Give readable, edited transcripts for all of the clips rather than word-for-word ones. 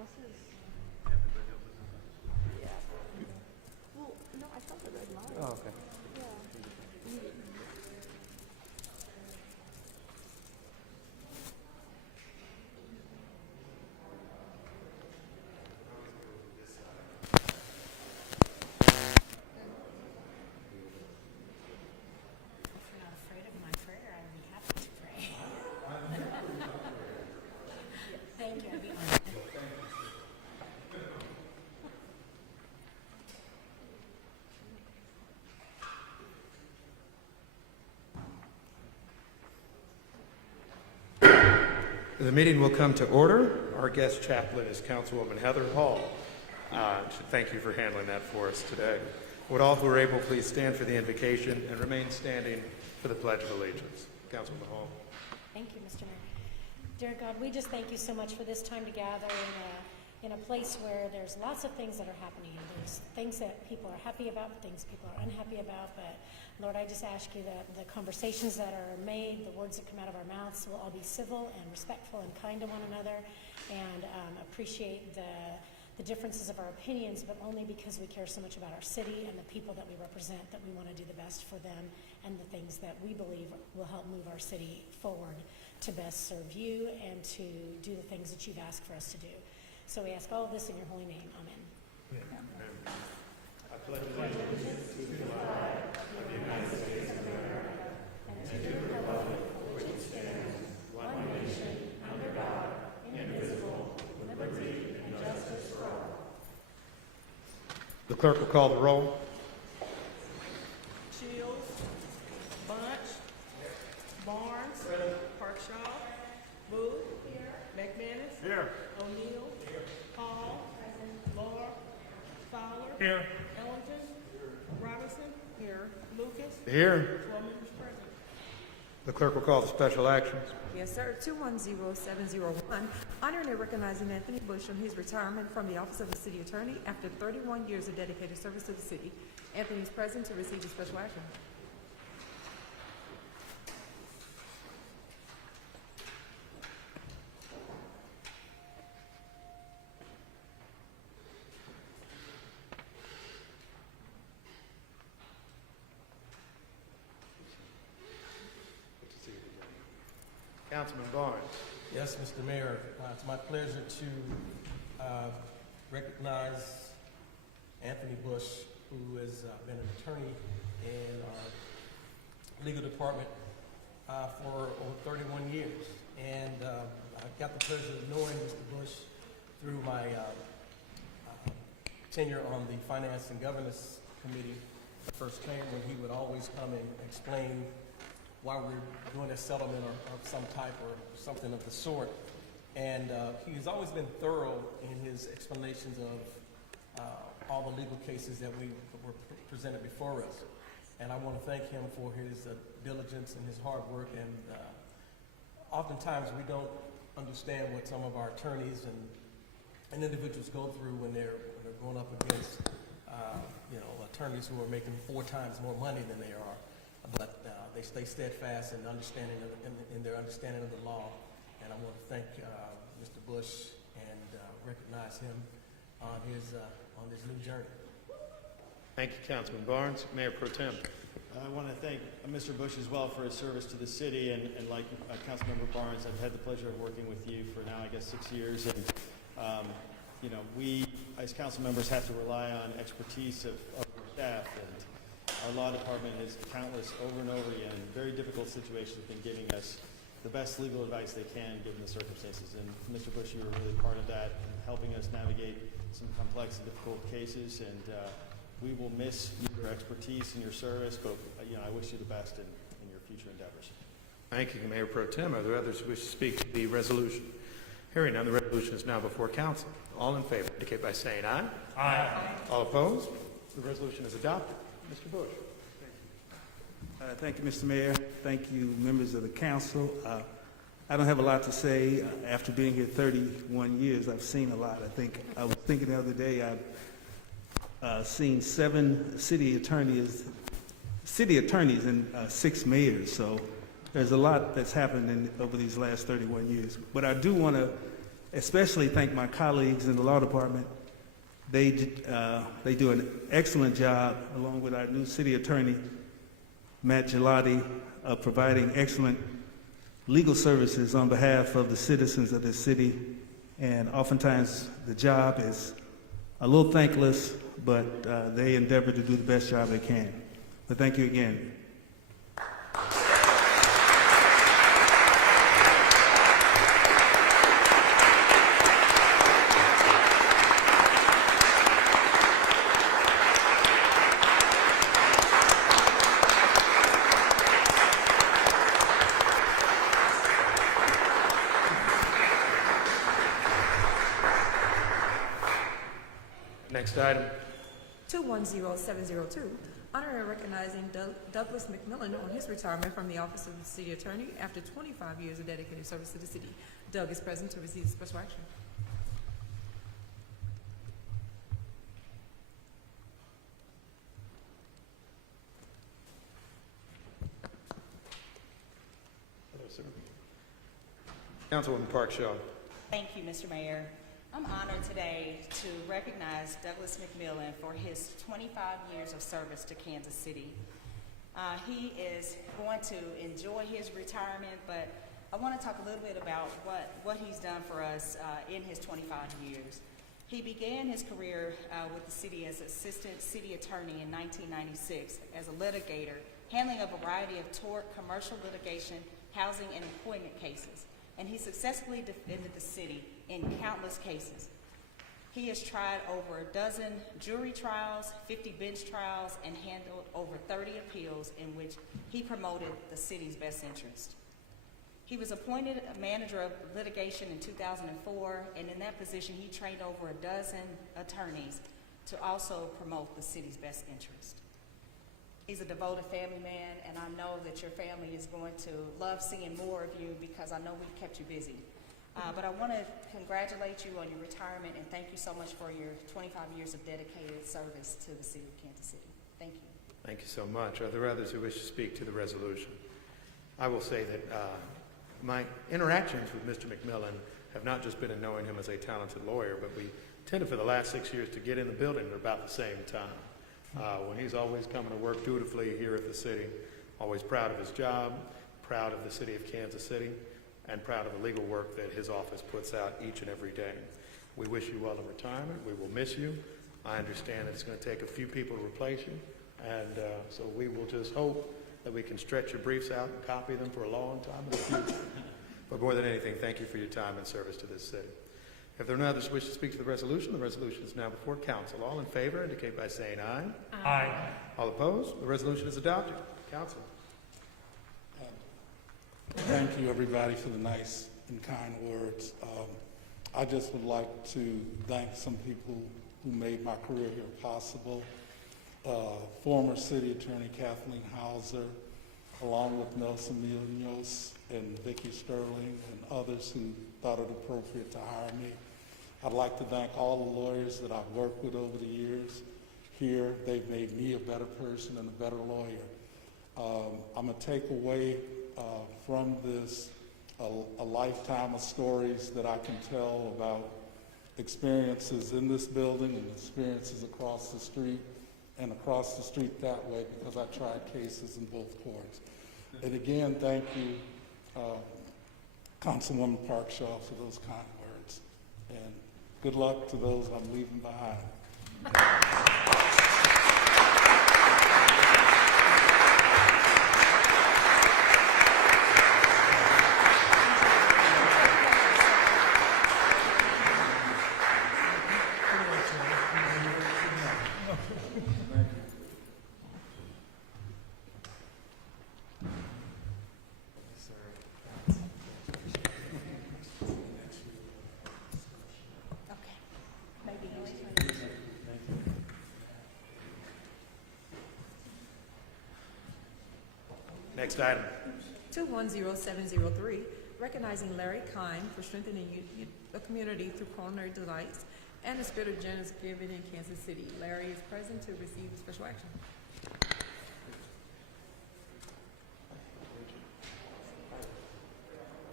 else is. Yeah. Well, no, I saw the red line. Oh, okay. Yeah. If you're not afraid of my prayer, I would be happy to pray. Thank you. I'd be honored. The meeting will come to order. Our guest chaplain is Councilwoman Heather Hall. Thank you for handling that for us today. Would all who are able please stand for the invocation and remain standing for the Pledge of Allegiance. Councilwoman Hall. Thank you, Mr. Mayor. Dear God, we just thank you so much for this time to gather in a place where there's lots of things that are happening. There's things that people are happy about, things people are unhappy about, but Lord, I just ask you that the conversations that are made, the words that come out of our mouths will all be civil and respectful and kind to one another, and appreciate the differences of our opinions, but only because we care so much about our city and the people that we represent, that we want to do the best for them and the things that we believe will help move our city forward to best serve you and to do the things that you've asked for us to do. So we ask all of this in your holy name. Amen. I pledge allegiance to the flag of the United States of America and to the republic for which it stands, one nation, under God, indivisible, with liberty and justice for all. The clerk will call the roll. Shields, Bunch, Barnes, Parkshaw, Booth, McManus, O'Neill, Hall, Laura, Fowler, Here. Ellington, Robinson, Lucas, Here. 12 members present. The clerk will call the special actions. Yes, sir. 210701, honoring and recognizing Anthony Bush on his retirement from the Office of the City Attorney after 31 years of dedicated service to the city. Anthony is present to receive the special action. Councilman Barnes. Yes, Mr. Mayor, it's my pleasure to recognize Anthony Bush, who has been an attorney in our legal department for over 31 years. And I got the pleasure of knowing Mr. Bush through my tenure on the Finance and Governance Committee the first term, when he would always come and explain why we're doing a settlement or of some type or something of the sort. And he's always been thorough in his explanations of all the legal cases that were presented before us. And I want to thank him for his diligence and his hard work. And oftentimes we don't understand what some of our attorneys and individuals go through when they're going up against attorneys who are making 4 times more money than they are. But they stay steadfast in their understanding of the law. And I want to thank Mr. Bush and recognize him on this new journey. Thank you, Councilman Barnes. Mayor Pro Tem. I want to thank Mr. Bush as well for his service to the city, and like Councilmember Barnes, I've had the pleasure of working with you for now, I guess, 6 years. And we, as council members, have to rely on expertise of our staff, and our law department has countless, over and over again, very difficult situations, been giving us the best legal advice they can given the circumstances. And Mr. Bush, you were really part of that, in helping us navigate some complex and difficult cases. And we will miss your expertise and your service, but I wish you the best in your future endeavors. Thank you, Mayor Pro Tem. Are there others who wish to speak to the resolution? Hearing none, the resolution is now before council. All in favor indicate by saying aye. Aye. All opposed? The resolution is adopted. Mr. Bush. Thank you, Mr. Mayor. Thank you, members of the council. I don't have a lot to say. After being here 31 years, I've seen a lot. I was thinking the other day, I've seen 7 city attorneys and 6 mayors. So there's a lot that's happened over these last 31 years. But I do want to especially thank my colleagues in the law department. They do an excellent job, along with our new city attorney, Matt Gelati, of providing excellent legal services on behalf of the citizens of this city. And oftentimes the job is a little thankless, but they endeavor to do the best job they can. But thank you again. Next item. 210702, honoring and recognizing Douglas McMillan on his retirement from the office of the city attorney after 25 years of dedicated service to the city. Doug is present to receive special action. Hello, sir. Councilwoman Park Shaw. Thank you, Mr. Mayor. I'm honored today to recognize Douglas McMillan for his 25 years of service to Kansas City. He is going to enjoy his retirement, but I want to talk a little bit about what he's done for us in his 25 years. He began his career with the city as assistant city attorney in 1996 as a litigator, handling a variety of tort, commercial litigation, housing, and employment cases. And he successfully defended the city in countless cases. He has tried over a dozen jury trials, 50 bench trials, and handled over 30 appeals in which he promoted the city's best interest. He was appointed a manager of litigation in 2004, and in that position he trained over a dozen attorneys to also promote the city's best interest. He's a devoted family man, and I know that your family is going to love seeing more of you because I know we've kept you busy. But I want to congratulate you on your retirement and thank you so much for your 25 years of dedicated service to the city of Kansas City. Thank you. Thank you so much. Are there others who wish to speak to the resolution? I will say that my interactions with Mr. McMillan have not just been in knowing him as a talented lawyer, but we tended for the last 6 years to get in the building at about the same time. When he's always coming to work dutifully here at the city, always proud of his job, proud of the city of Kansas City, and proud of the legal work that his office puts out each and every day. We wish you well in retirement. We will miss you. I understand that it's going to take a few people to replace you, and so we will just hope that we can stretch your briefs out and copy them for a long time in the future. But more than anything, thank you for your time and service to this city. If there are no others who wish to speak to the resolution is now before council. All in favor indicate by saying aye. Aye. All opposed? The resolution is adopted. Council. Thank you, everybody, for the nice and kind words. I just would like to thank some people who made my career here possible. Former City Attorney Kathleen Hauser, along with Nelson Munoz and Vicki Sterling and others who thought it appropriate to hire me. I'd like to thank all the lawyers that I've worked with over the years here. They've made me a better person and a better lawyer. I'm going to take away from this a lifetime of stories that I can tell about experiences in this building and experiences across the street and across the street that way, because I tried cases in both courts. And again, thank you, Councilwoman Park Shaw, for those kind words. And good luck to those I'm leaving behind. Next item. 210703, recognizing Larry Kine for strengthening the community through culinary delights and the spirit of generous giving in Kansas City. Larry is present to receive special action.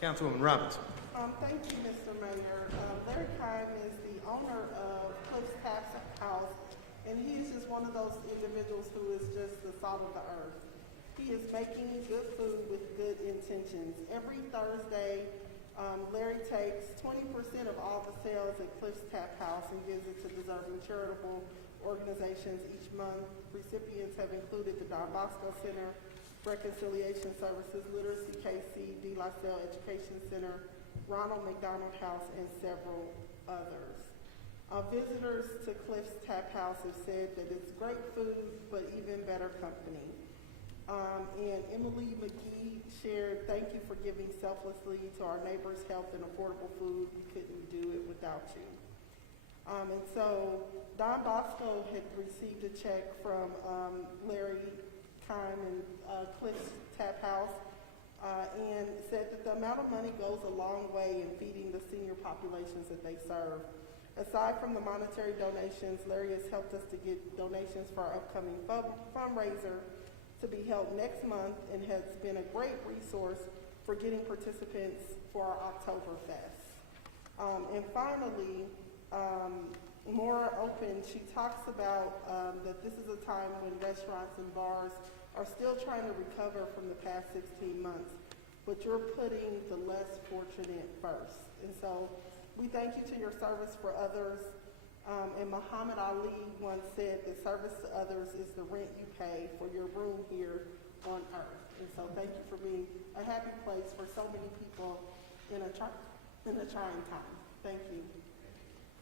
Councilwoman Robinson. Thank you, Mr. Mayor. Larry Kime is the owner of Cliff's Tap House, and he's just one of those individuals who is just the salt of the earth. He is making good food with good intentions. Every Thursday, Larry takes 20% of all the sales at Cliff's Tap House and gives it to deserving charitable organizations each month. Recipients have included the Don Bosco Center, Reconciliation Services, Literacy KC, De La Salle Education Center, Ronald McDonald House, and several others. Visitors to Cliff's Tap House have said that it's great food, but even better company. And Emily McGee shared, "Thank you for giving selflessly to our neighbors' health and affordable food. We couldn't do it without you." And so Don Bosco had received a check from Larry Kime and Cliff's Tap House, and said that the amount of money goes a long way in feeding the senior populations that they serve. Aside from the monetary donations, Larry has helped us to get donations for our upcoming fundraiser to be held next month, and has been a great resource for getting participants for our Oktoberfest. And finally, More Open, she talks about that this is a time when restaurants and bars are still trying to recover from the past 16 months, but you're putting the less fortunate first. And so we thank you to your service for others. And Muhammad Ali once said that service to others is the rent you pay for your room here on earth. And so thank you for being a happy place for so many people in a trying time. Thank you.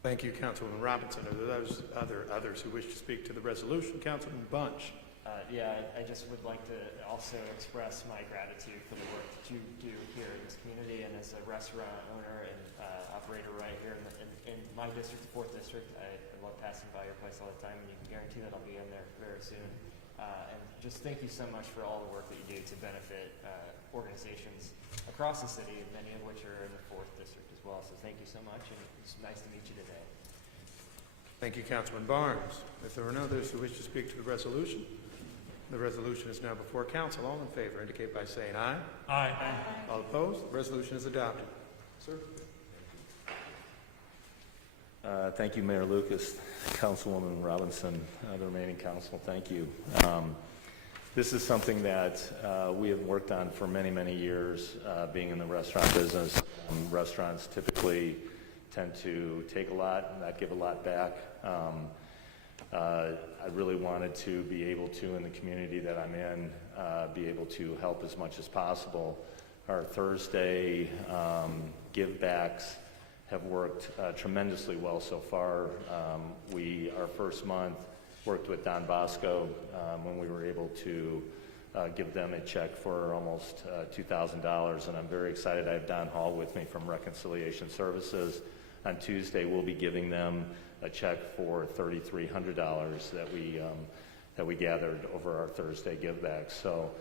Thank you, Councilwoman Robinson. Are there others who wish to speak to the resolution? Councilman Bunch. I just would like to also express my gratitude for the work that you do here in this community, and as a restaurant owner and operator right here in my district, the 4th District. I love passing by your place all the time, and you can guarantee that I'll be in there very soon. And just thank you so much for all the work that you do to benefit organizations across the city, many of which are in the 4th District as well. So thank you so much, and it's nice to meet you today. Thank you, Councilman Barnes. If there are no others who wish to speak to the resolution is now before council. All in favor indicate by saying aye. Aye. All opposed? The resolution is adopted. Sir. Thank you, Mayor Lucas, Councilwoman Robinson, the remaining council. Thank you. This is something that we have worked on for many, many years, being in the restaurant business. Restaurants typically tend to take a lot and not give a lot back. I really wanted to be able to, in the community that I'm in, be able to help as much as possible. Our Thursday give backs have worked tremendously well so far. Our first month worked with Don Bosco when we were able to give them a check for almost $2,000, and I'm very excited. I have Don Hall with me from Reconciliation Services. On Tuesday, we'll be giving them a check for $3,300 that we gathered over our Thursday give back. So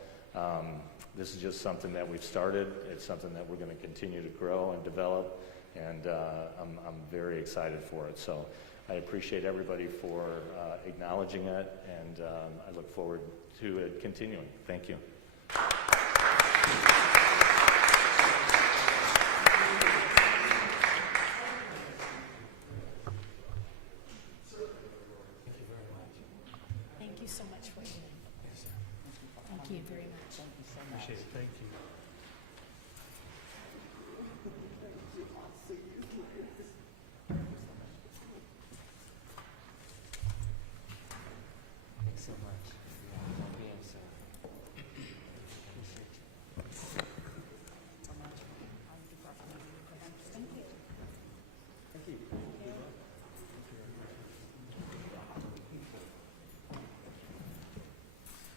this is just something that we've started. It's something that we're going to continue to grow and develop, and I'm very excited for it. So I appreciate everybody for acknowledging it, and I look forward to it continuing. Thank you. Thank you so much for your Thank you very much. Appreciate it. Thank you. Thanks so much for being so. Appreciate you. Thank you.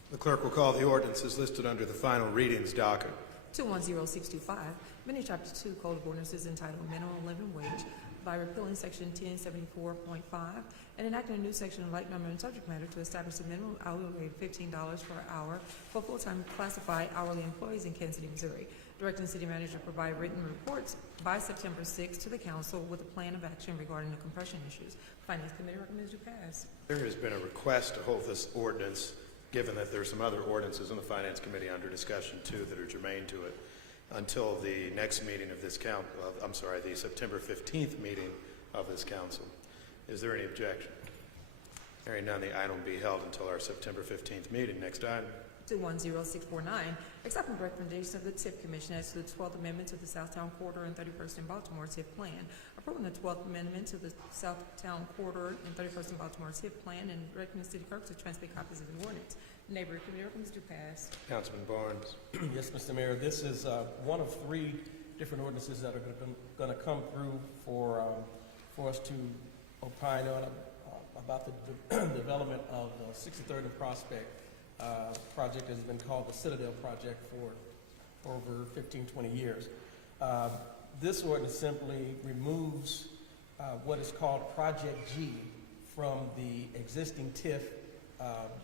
The clerk will call the ordinances listed under the final readings docket. 210625, amending Chapter 2 Code of Ordinances entitled Minimum Living Wage by repealing Section 1074.5 and enacting a new section of like number and subject matter to establish a minimum hourly rate of $15 per hour for full-time classified hourly employees in Kansas City, Missouri. Directing the city manager to provide written reports by September 6th to the council with a plan of action regarding the compression issues. Finance Committee recommends to pass. There has been a request to hold this ordinance, given that there are some other ordinances in the Finance Committee under discussion too that are germane to it. until the next meeting of this the September 15th meeting of this council. Is there any objection? Hearing none, the item will be held until our September 15th meeting. Next item. 210649, accepting the recommendation of the TIF Commission as to the 12th Amendment to the Southtown Corridor and 31st and Baltimore TIF Plan, approving the 12th Amendment to the Southtown Corridor and 31st and Baltimore TIF Plan, and directing the City Clerk to transmit copies of the ordinance. Neighborhood Committee recommends to pass. Councilman Barnes. Yes, Mr. Mayor, this is one of 3 different ordinances that are going to come through for us to opine on about the development of the 63rd and Prospect project has been called the Citadel Project for over 15-20 years. This ordinance simply removes what is called Project G from the existing TIF,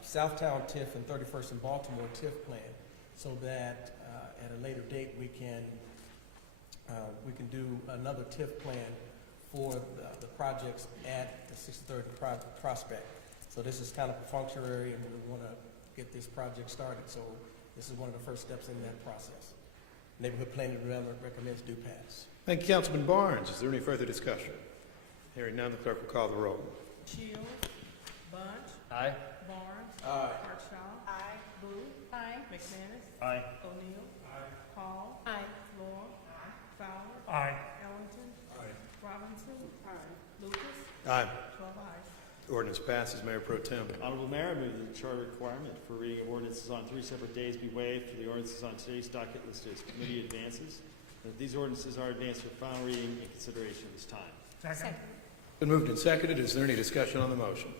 Southtown TIF and 31st and Baltimore TIF plan, so that at a later date we can do another TIF plan for the projects at the 63rd and Prospect. So this is kind of functionary, and we want to get this project started. So this is one of the first steps in that process. Neighborhood Planning Development recommends do pass. Thank you, Councilman Barnes. Is there any further discussion? Hearing none, the clerk will call the roll. Shields. Bunch. Aye. Barnes. Aye. Parkshaw. Aye. Booth. Aye. McManus. Aye. O'Neill. Hall. Aye. Law. Fowler. Aye. Ellington. Robinson. Lucas. Aye. 12 ayes. Ordinance passes. Mayor Pro Tem. Honorable Mayor, I move that the charter requirement for reading of ordinances on 3 separate days be waived for the ordinances on today's docket listed as committee advances. That these ordinances are advanced for final reading and consideration at this time. Second. Been moved and seconded. Is there any discussion on the motion?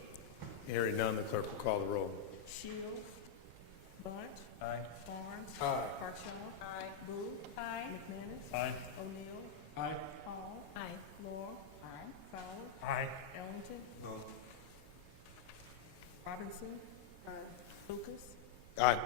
Hearing none, the clerk will call the roll. Shields. Bunch. Aye. Barnes. Aye. Parkshaw. Aye. Booth. Aye. McManus. Aye. O'Neill. Aye. Hall. Aye. Law. Aye. Fowler. Aye. Ellington. Robinson. Lucas. Aye.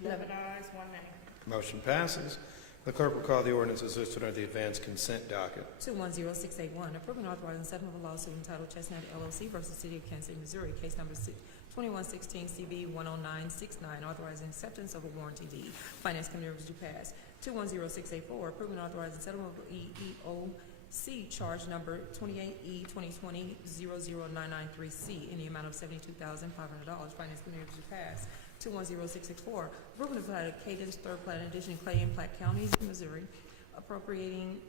11 ayes, 1 nay. Motion passes. The clerk will call the ordinances listed under the advanced consent docket. 210681, approving and authorizing settlement of a lawsuit entitled Chestnut LLC versus City of Kansas City, Missouri, case number 2116 CB 10969, authorizing acceptance of a warranty deed. Finance Committee reviews do pass. 210684, approving and authorizing settlement of EEOC charge number 28E 2020-00993C in the amount of $72,500. Finance Committee reviews do pass. 210664, approving the plat of Cadence Third Plat Addition, Clay and Platte Counties, Missouri, appropriating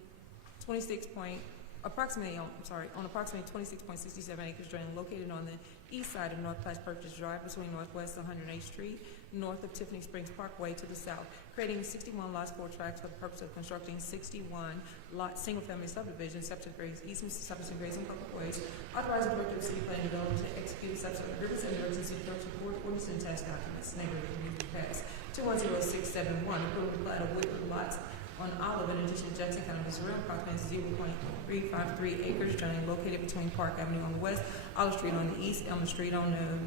approximately 26.67 acres drain located on the east side of North Platte Purchase Drive between Northwest 108th Street, north of Tiffany Springs Parkway to the south, creating 61 lots, 4 tracts for the purpose of constructing 61 lot single-family subdivision, subject to various easements, subject grades, and public ways, authorizing the Director of City Planning Development to execute subsequent agreements and directing City Clerk to report ordinance and attached documents. Neighborhood Committee pass. 210671, approving the plat of Whitwood lots on Olive in addition to Jackson County, Missouri, approximately 0.353 acres, generally located between Park Avenue on the west, Olive Street on the east, Elm Street on the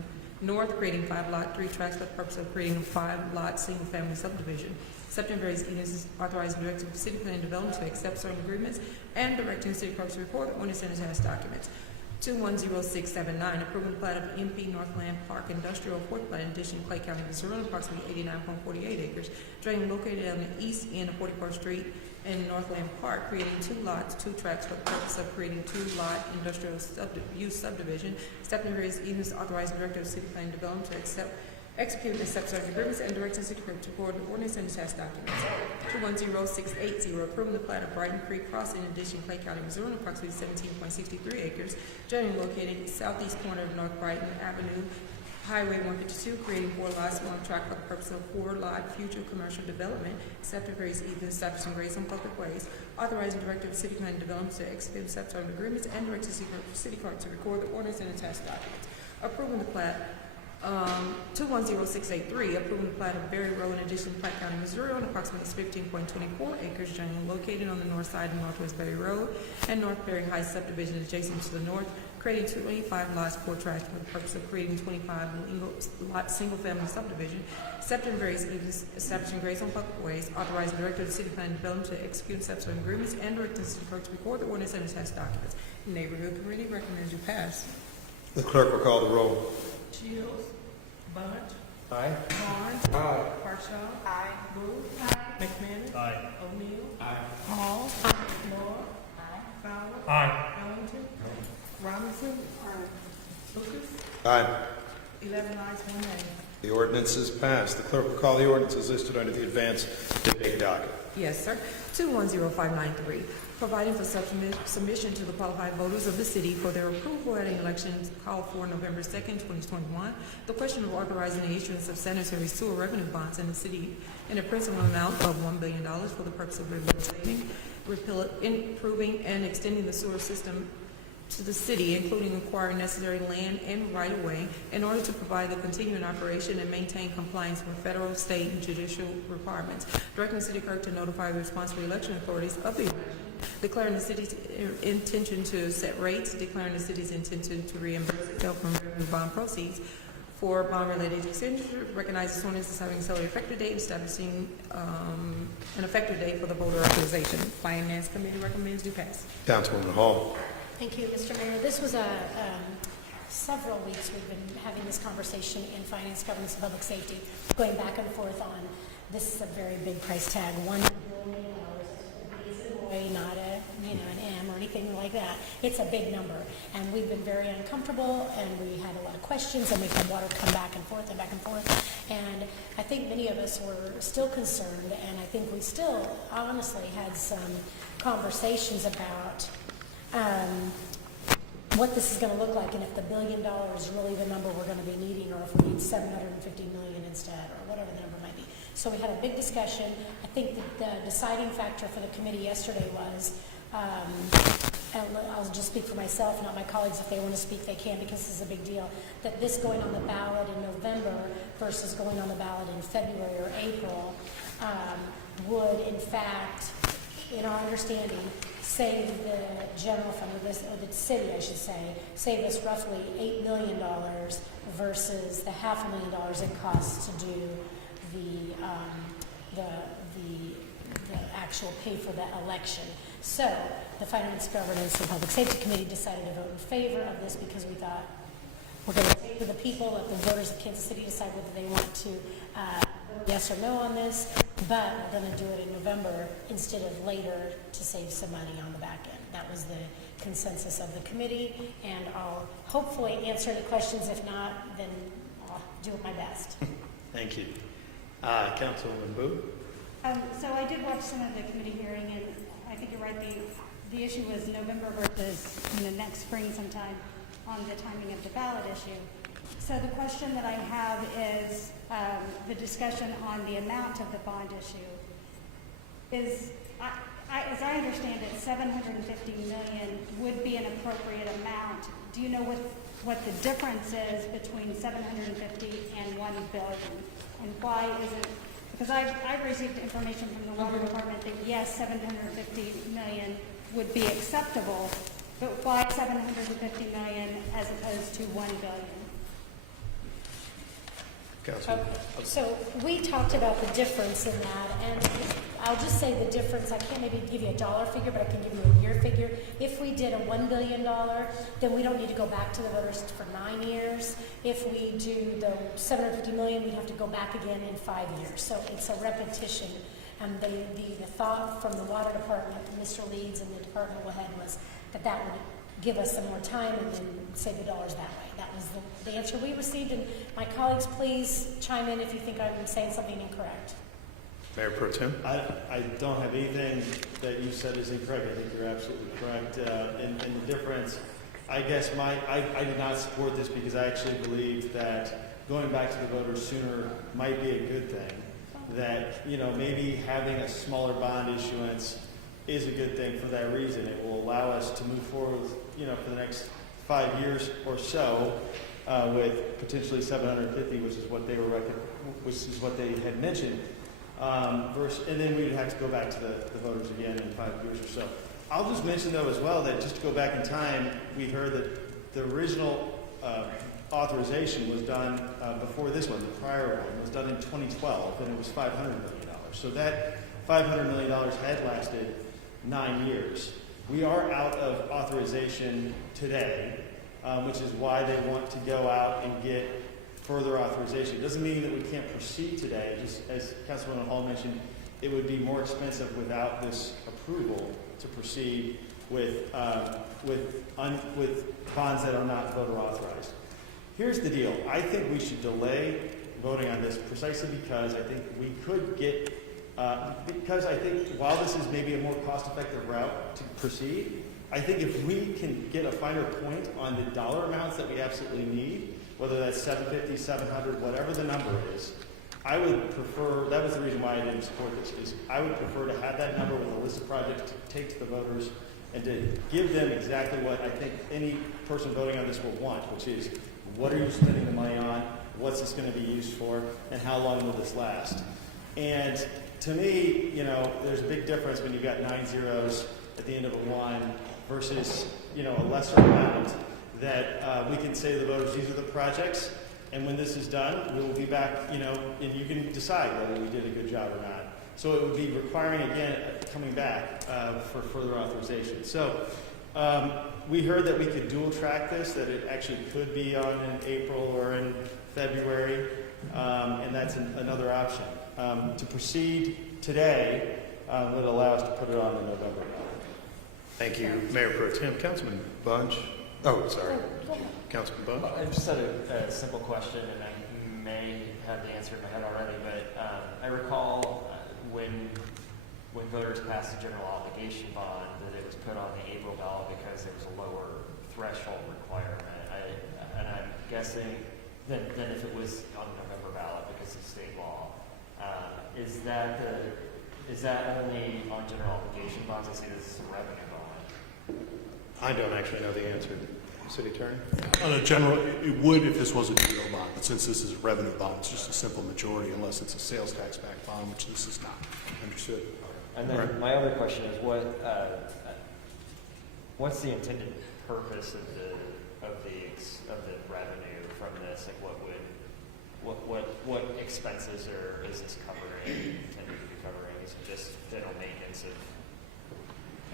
north, creating 5 lot, 3 tracts for the purpose of creating a 5 lot single family subdivision. Accepting various edicts, authorizing the Director of City Planning Development to accept certain agreements and directing the City Clerk to report the ordinance and attached documents. 210679, approving the plat of MP Northland Park Industrial Fourth Plat Addition, Clay County, Missouri, approximately 89.48 acres, draining located on the east end of 44th Street in Northland Park, creating 2 lots, 2 tracts for the purpose of creating 2 lot industrial use subdivision. Accepting various easements, authorizing the Director of City Planning Development to execute and accept such agreements and directing City Clerk to record the ordinance and attached documents. 210680, approving the plat of Brighton Creek Crossing Addition, Clay County, Missouri, approximately 17.63 acres, generally located southeast corner of North Brighton Avenue, Highway 152, creating 4 lots, 1 tract for the purpose of 4 lot future commercial development, accepting various easements, establishing grades on public ways, authorizing the Director of City Planning Development to execute and accept certain agreements and directing City Clerk to record the ordinance and attached documents. Approving the plat 210683, approving the plat of Berry Road in addition to Platte County, Missouri, on approximately 15.24 acres, generally located on the north side of Northwest Berry Road and North Berry Heights subdivision adjacent to the north, creating 25 lots, 4 tracts for the purpose of creating 25 lot single-family subdivision, accepting various easements, establishing grades on public ways, authorizing the Director of the City Planning Development to execute and accept certain agreements, and directing the City Clerk to record the ordinance and attached documents. Neighborhood Committee recommends you pass. The clerk will call the roll. Shields. Bunch. Aye. Barnes. Aye. Parkshaw. Aye. Booth. McManus. Aye. O'Neill. Aye. Hall. Moore. Fowler. Aye. Ellington. Robinson. Lucas. Aye. 11 ayes, 1 nay. The ordinance is passed. The clerk will call the ordinances listed under the advance debate docket. Yes, sir. 210593, providing for submission to the qualified voters of the city for their approval at an election called for November 2nd, 2021. The question of authorizing the issuance of sanitary sewer revenue bonds in the city in a principal amount of $1 billion for the purpose of rehabilitating, improving, and extending the sewer system to the city, including acquiring necessary land and right-of-way in order to provide the continuing operation and maintain compliance with federal, state, and judicial requirements. Directing the city clerk to notify the responsible election authorities of the election, declaring the city's intention to set rates, declaring the city's intention to reimburse itself from revenue bond proceeds for bond-related expenditures, recognize this ordinance as having a salary effective date, establishing an effective date for the voter authorization. Finance Committee recommends do pass. Councilwoman Hall. Thank you, Mr. Mayor. This was several weeks we've been having this conversation in Finance, Governance, and Public Safety, going back and forth on this is a very big price tag, $1 billion. It's a boy, not an M or anything like that. It's a big number, and we've been very uncomfortable, and we had a lot of questions, and we've had water come back and forth and back and forth. And I think many of us were still concerned, and I think we still honestly had some conversations about what this is going to look like, and if the $1 billion is really the number we're going to be needing, or if we need $750 million instead, or whatever the number might be. So we had a big discussion. I think that the deciding factor for the committee yesterday was, I'll just speak for myself, not my colleagues. If they want to speak, they can, because this is a big deal, that this going on the ballot in November versus going on the ballot in February or April would, in fact, in our understanding, save the general fund, or the city, I should say, save us roughly $8 million versus the $500,000 it costs to do the actual pay for the election. So the Finance, Governance, and Public Safety Committee decided to vote in favor of this because we thought we're going to take to the people, let the voters of Kansas City decide whether they want to vote yes or no on this, but we're going to do it in November instead of later to save some money on the back end. That was the consensus of the committee, and I'll hopefully answer any questions. If not, then I'll do my best. Thank you. Councilwoman Boo. So I did watch some of the committee hearing, and I think you're right. The issue was November versus next spring sometime on the timing of the ballot issue. So the question that I have is the discussion on the amount of the bond issue. As I understand it, $750 million would be an appropriate amount. Do you know what the difference is between $750 and $1 billion? And why isn't, because I've received information from the Water Department that yes, $750 million would be acceptable, but why $750 million as opposed to $1 billion? Councilwoman. Okay. So we talked about the difference in that, and I'll just say the difference. I can't maybe give you a dollar figure, but I can give you a year figure. If we did a $1 billion, then we don't need to go back to the voters for 9 years. If we do the $750 million, we'd have to go back again in 5 years. So it's a repetition. And the thought from the Water Department, Mr. Leeds, and the departmental head was that that would give us some more time and then save the dollars that way. That was the answer we received. And my colleagues, please chime in if you think I'm saying something incorrect. Mayor Pro Tem. I don't have anything that you said is incorrect. I think you're absolutely correct. And the difference, I guess I did not support this because I actually believe that going back to the voters sooner might be a good thing. That, maybe having a smaller bond issuance is a good thing for that reason. It will allow us to move forward, for the next 5 years or so, with potentially 750, which is what they had mentioned. And then we'd have to go back to the voters again in 5 years or so. I'll just mention though as well that just to go back in time, we heard that the original authorization was done before this one. The prior one was done in 2012, and it was $500 million. So that $500 million had lasted 9 years. We are out of authorization today, which is why they want to go out and get further authorization. It doesn't mean that we can't proceed today. Just as Councilwoman Hall mentioned, it would be more expensive without this approval to proceed with bonds that are not voter authorized. Here's the deal. I think we should delay voting on this precisely because I think we could get, because I think while this is maybe a more cost-effective route to proceed, I think if we can get a finer point on the dollar amounts that we absolutely need, whether that's 750, 700, whatever the number is, I would prefer, that was the reason why I didn't support this, is I would prefer to have that number with a list of projects to take to the voters and to give them exactly what I think any person voting on this will want, which is, what are you spending the money on, what's this going to be used for, and how long will this last? And to me, you know, there's a big difference when you've got 9 zeros at the end of a 1 versus, you know, a lesser amount that we can say to the voters, these are the projects, and when this is done, we will be back, you know, and you can decide whether we did a good job or not. So it would be requiring, again, coming back for further authorization. So we heard that we could dual track this, that it actually could be on in April or in February, and that's another option. To proceed today would allow us to put it on in November. Thank you, Mayor Pro Tem. Councilman Bunch. Oh, sorry. Councilman Bunch. I just had a simple question, and I may have the answer in my head already, but I recall when voters passed the general obligation bond that it was put on the April ballot because there was a lower threshold requirement. And I'm guessing than if it was on the November ballot because of state law. Is that only on general obligation bonds? I see this is a revenue bond. I don't actually know the answer. City Attorney? On a general, it would if this was a GO bond, but since this is a revenue bond, it's just a simple majority unless it's a sales tax backed bond, which this is not. Understood. And then my other question is, what's the intended purpose of the revenue from this? Like, what expenses is this covering? Intended to be covering? Is it just general maintenance of?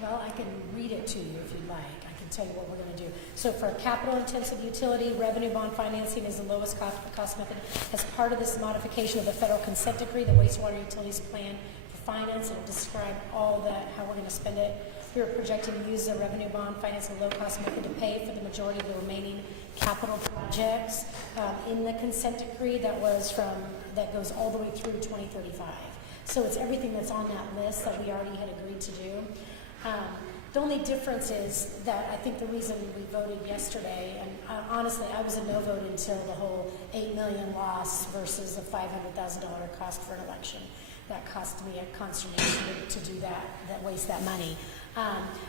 Well, I can read it to you if you'd like. I can tell you what we're going to do. So for capital-intensive utility, revenue bond financing is the lowest cost method. As part of this modification of the federal consent decree, the wastewater utilities plan for finance, it'll describe all that, how we're going to spend it. We are projecting to use the revenue bond financing low-cost method to pay for the majority of the remaining capital projects in the consent decree that goes all the way through 2035. So it's everything that's on that list that we already had agreed to do. The only difference is that I think the reason we voted yesterday, and honestly, I was a no vote until the whole $8 million loss versus a $500,000 cost for an election. That cost me a consternation to do that waste that money.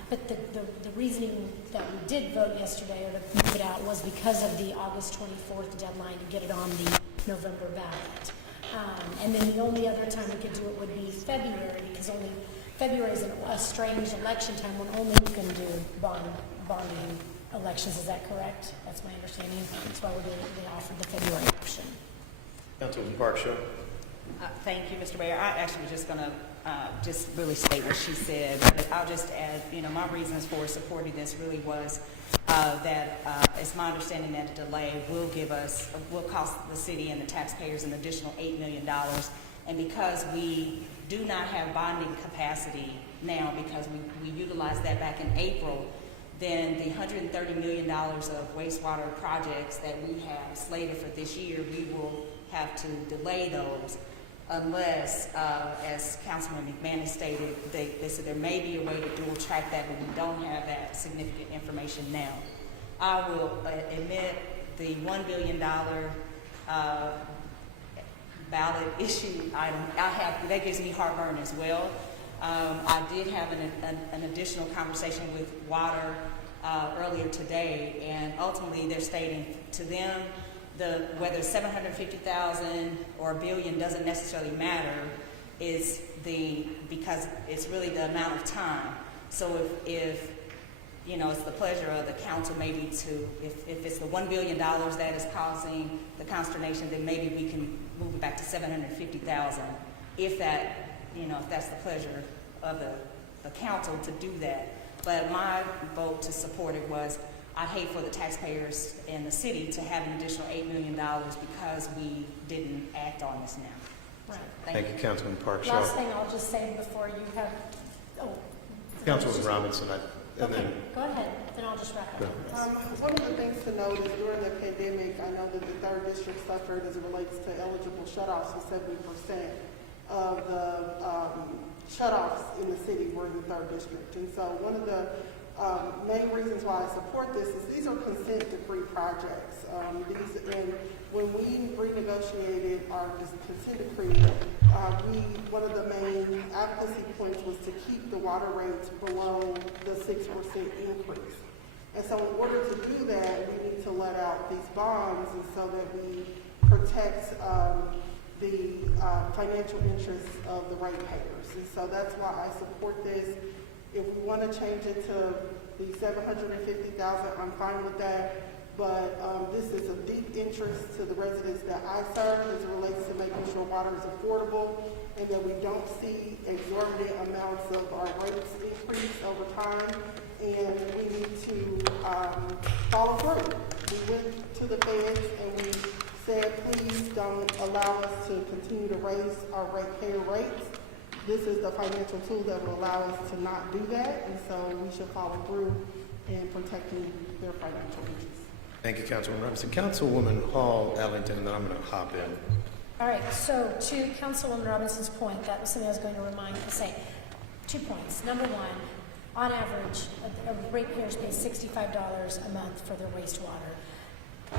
But the reasoning that we did vote yesterday or to move it out was because of the August 24th deadline to get it on the November ballot. And then the only other time we could do it would be February, because only February is a strange election time when only you can do bonding elections. Is that correct? That's my understanding. That's why they offered the February option. Councilman Park Show. Thank you, Mr. Mayor. I actually was just going to just really state what she said. But I'll just add, my reasons for supporting this really was that it's my understanding that the delay will cost the city and the taxpayers an additional $8 million. And because we do not have bonding capacity now, because we utilized that back in April, then the $130 million of wastewater projects that we have slated for this year, we will have to delay those unless, as Councilman McManus stated, they said there may be a way to dual track that, but we don't have that significant information now. I will admit the $1 billion ballot issue item, that gives me heartburn as well. I did have an additional conversation with Water earlier today, and ultimately they're stating to them whether 750,000 or $1 billion doesn't necessarily matter, because it's really the amount of time. So if it's the pleasure of the council maybe if it's the $1 billion that is causing the consternation, then maybe we can move it back to 750,000 if that's the pleasure of the council to do that. But my vote to support it was, I hate for the taxpayers and the city to have an additional $8 million because we didn't act on this now. Right. Thank you, Councilman Park. Last thing I'll just say before you have, Councilman Robinson, and okay, then go ahead, then I'll just wrap up. One of the things to note is during the pandemic, I know that the 3rd District suffered as it relates to eligible shutoffs, so 70% of the shutoffs in the city were in the 3rd District. And so one of the main reasons why I support this is these are consent decree projects. And when we renegotiated our consent decree, one of the main advocacy points was to keep the water rates below the 6% increase. And so in order to do that, we need to let out these bonds and so that we protect the financial interests of the ratepayers. And so that's why I support this. If we want to change it to the $750,000, I'm fine with that. But this is of deep interest to the residents that I serve as it relates to making sure water is affordable and that we don't see exorbitant amounts of our rates increase over time. And we need to follow through. We went to the feds and we said, please don't allow us to continue to raise our ratepayer rates. This is the financial tool that will allow us to not do that, and so we should follow through in protecting their financial interests. thank you, Councilwoman Robinson. Councilwoman Hall Ellington, and then I'm going to hop in. All right, so to Councilwoman Robinson's point, that was something I was going to say. 2 points. Number one, on average, ratepayers pay $65 a month for their wastewater.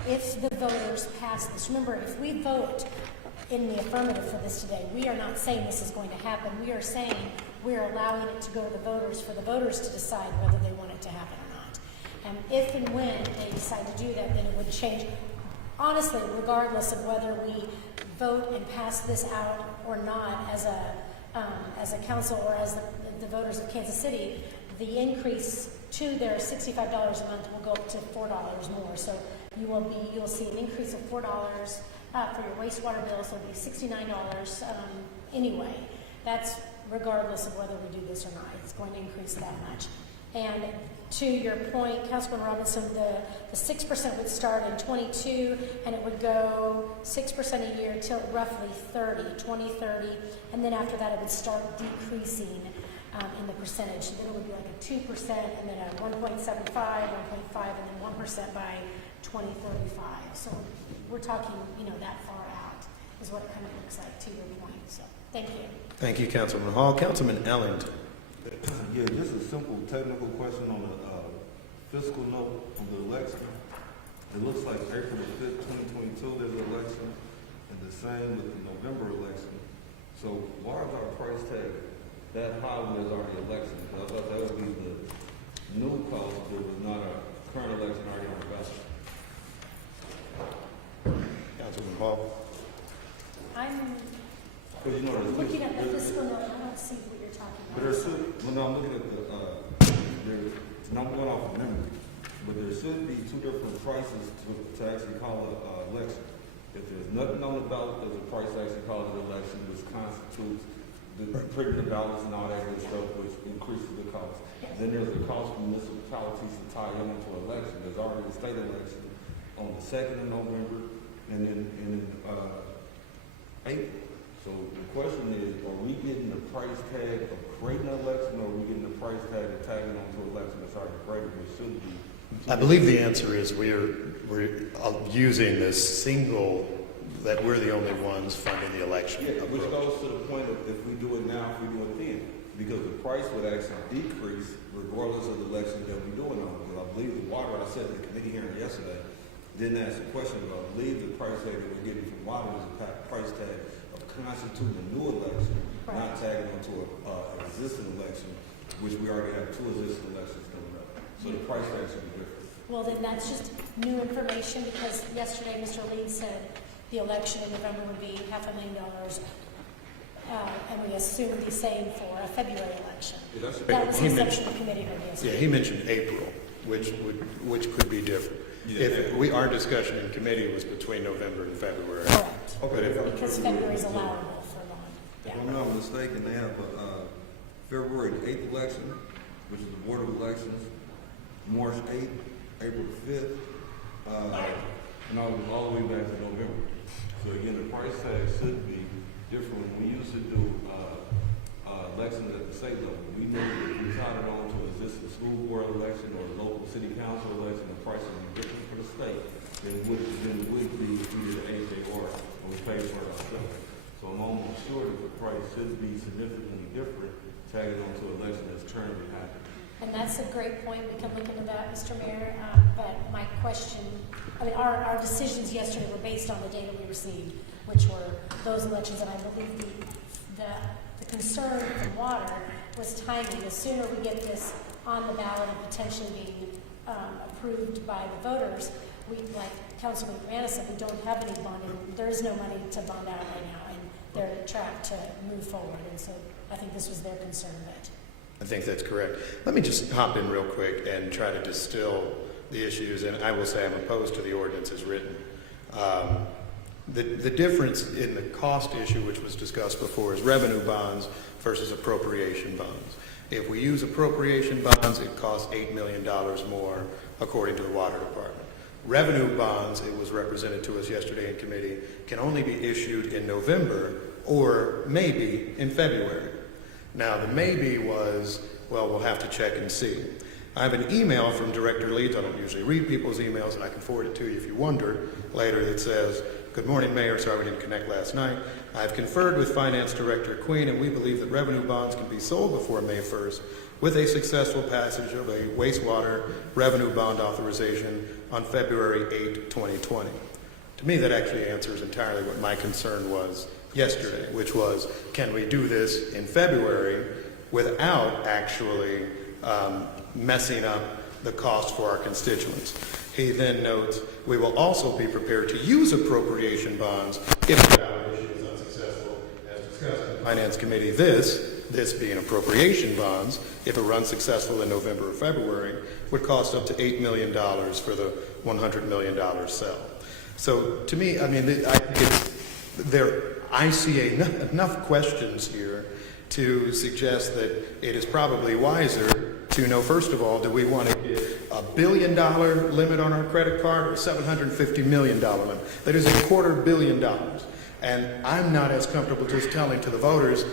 If the voters pass this, remember, if we vote in the affirmative for this today, we are not saying this is going to happen. We are saying we are allowing it to go to the voters for the voters to decide whether they want it to happen or not. And if and when they decide to do that, then it would change. Honestly, regardless of whether we vote and pass this out or not as a council or as the voters of Kansas City, the increase to their $65 a month will go up to $4 more. So you will see an increase of $4 for your wastewater bill, so it'll be $69 anyway. That's regardless of whether we do this or not. It's going to increase that much. And to your point, Councilman Robinson, the 6% would start in 22, and it would go 6% a year till roughly 2030, and then after that it would start decreasing in the percentage. So then it would be like a 2%, and then a 1.75, 1.5, and then 1% by 2035. So we're talking, that far out is what it kind of looks like, to your point. So thank you. Thank you, Councilman Hall. Councilman Ellington. Yeah, just a simple technical question on the fiscal note on the election. It looks like April 5th, 2022, there's an election, and the same with the November election. So why is our price tag that high when there's already election? Because I thought that would be the new cost, there was not a current election already on the ballot. Councilman Hall. I'm Because looking at the fiscal note. I don't see what you're talking about. But there should, when I'm looking at and I'm going off of memory, but there should be two different prices to actually call an election. If there's nothing on the ballot, there's a price to actually call it an election, which constitutes the printing the ballots and all that good stuff, which increases the cost. Yes. Then there's a cost for municipalities to tie into an election. There's already a state election on the 2nd of November and then in April. So the question is, are we getting the price tag of creating an election, or are we getting the price tag of tagging onto an election that's already created, which should be? I believe the answer is we're using this single, that we're the only ones funding the election. Yeah, which goes to the point of if we do it now, if we do it then. Because the price would actually decrease regardless of the election that we're doing on. Because I believe the water, I said in the committee hearing yesterday, didn't ask the question, but I believe the price tag that we're getting from water is a price tag of constituting a new election, not tagging onto an existing election, which we already have 2 existing elections coming up. So the price tag should be different. Well, then that's just new information, because yesterday Mr. Leeds said the election in November would be $500,000, and we assumed the same for a February election. Yeah, that was the section of the committee heard yesterday. Yeah, he mentioned April, which could be different. Yeah. Our discussion in committee was between November and February. Correct. Okay. Because February is allowable for long. If I'm not mistaken, they have a February the 8th election, which is the Board of Elections, March 8th, April 5th, and all the way back to November. So again, the price tag should be different when used to do elections at the state level. We knew that if we signed it on to an existing school board election or a local city council election, the price would be different for the state than it would be if we did an AJ or we paid for it ourselves. So I'm almost sure that the price should be significantly different tagged onto an election that's currently happening. And that's a great point. We can look into that, Mr. Mayor. But my question, our decisions yesterday were based on the data we received, which were those elections, and I believe the concern from water was timing. The sooner we get this on the ballot and potentially being approved by the voters, like Councilman Grana said, we don't have any bonding. There is no money to bond out right now, and they're trapped to move forward. And so I think this was their concern. I think that's correct. Let me just hop in real quick and try to distill the issues, and I will say I'm opposed to the ordinance as written. The difference in the cost issue, which was discussed before, is revenue bonds versus appropriation bonds. If we use appropriation bonds, it costs $8 million more, according to the Water Department. Revenue bonds, it was represented to us yesterday in committee, can only be issued in November or maybe in February. Now, the maybe was, well, we'll have to check and see. I have an email from Director Leeds. I don't usually read people's emails, and I can forward it to you if you wonder later. It says, "Good morning, Mayor. Sorry we didn't connect last night. I've conferred with Finance Director Queen, and we believe that revenue bonds can be sold before May 1st with a successful passage of a wastewater revenue bond authorization on February 8, 2020. To me, that actually answers entirely what my concern was yesterday, which was, can we do this in February without actually messing up the cost for our constituents? He then notes, we will also be prepared to use appropriation bonds if the ballot issue is unsuccessful, as discussed in the Finance Committee. This being appropriation bonds, if it runs successful in November or February, would cost up to $8 million for the $100 million sell. So to me, I mean, I see enough questions here to suggest that it is probably wiser to know, first of all, do we want to get $1 billion limit on our credit card or $750 million limit? That is $250 million. And I'm not as comfortable just telling to the voters,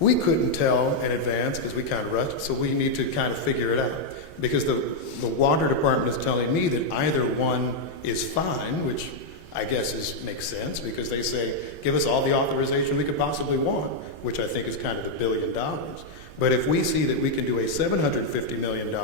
we couldn't tell in advance because we kind of rushed, so we need to kind of figure it out. Because the Water Department is telling me that either one is fine, which I guess makes sense, because they say, give us all the authorization we could possibly want, which I think is kind of the $1 billion. But if we see that we can do a $750 million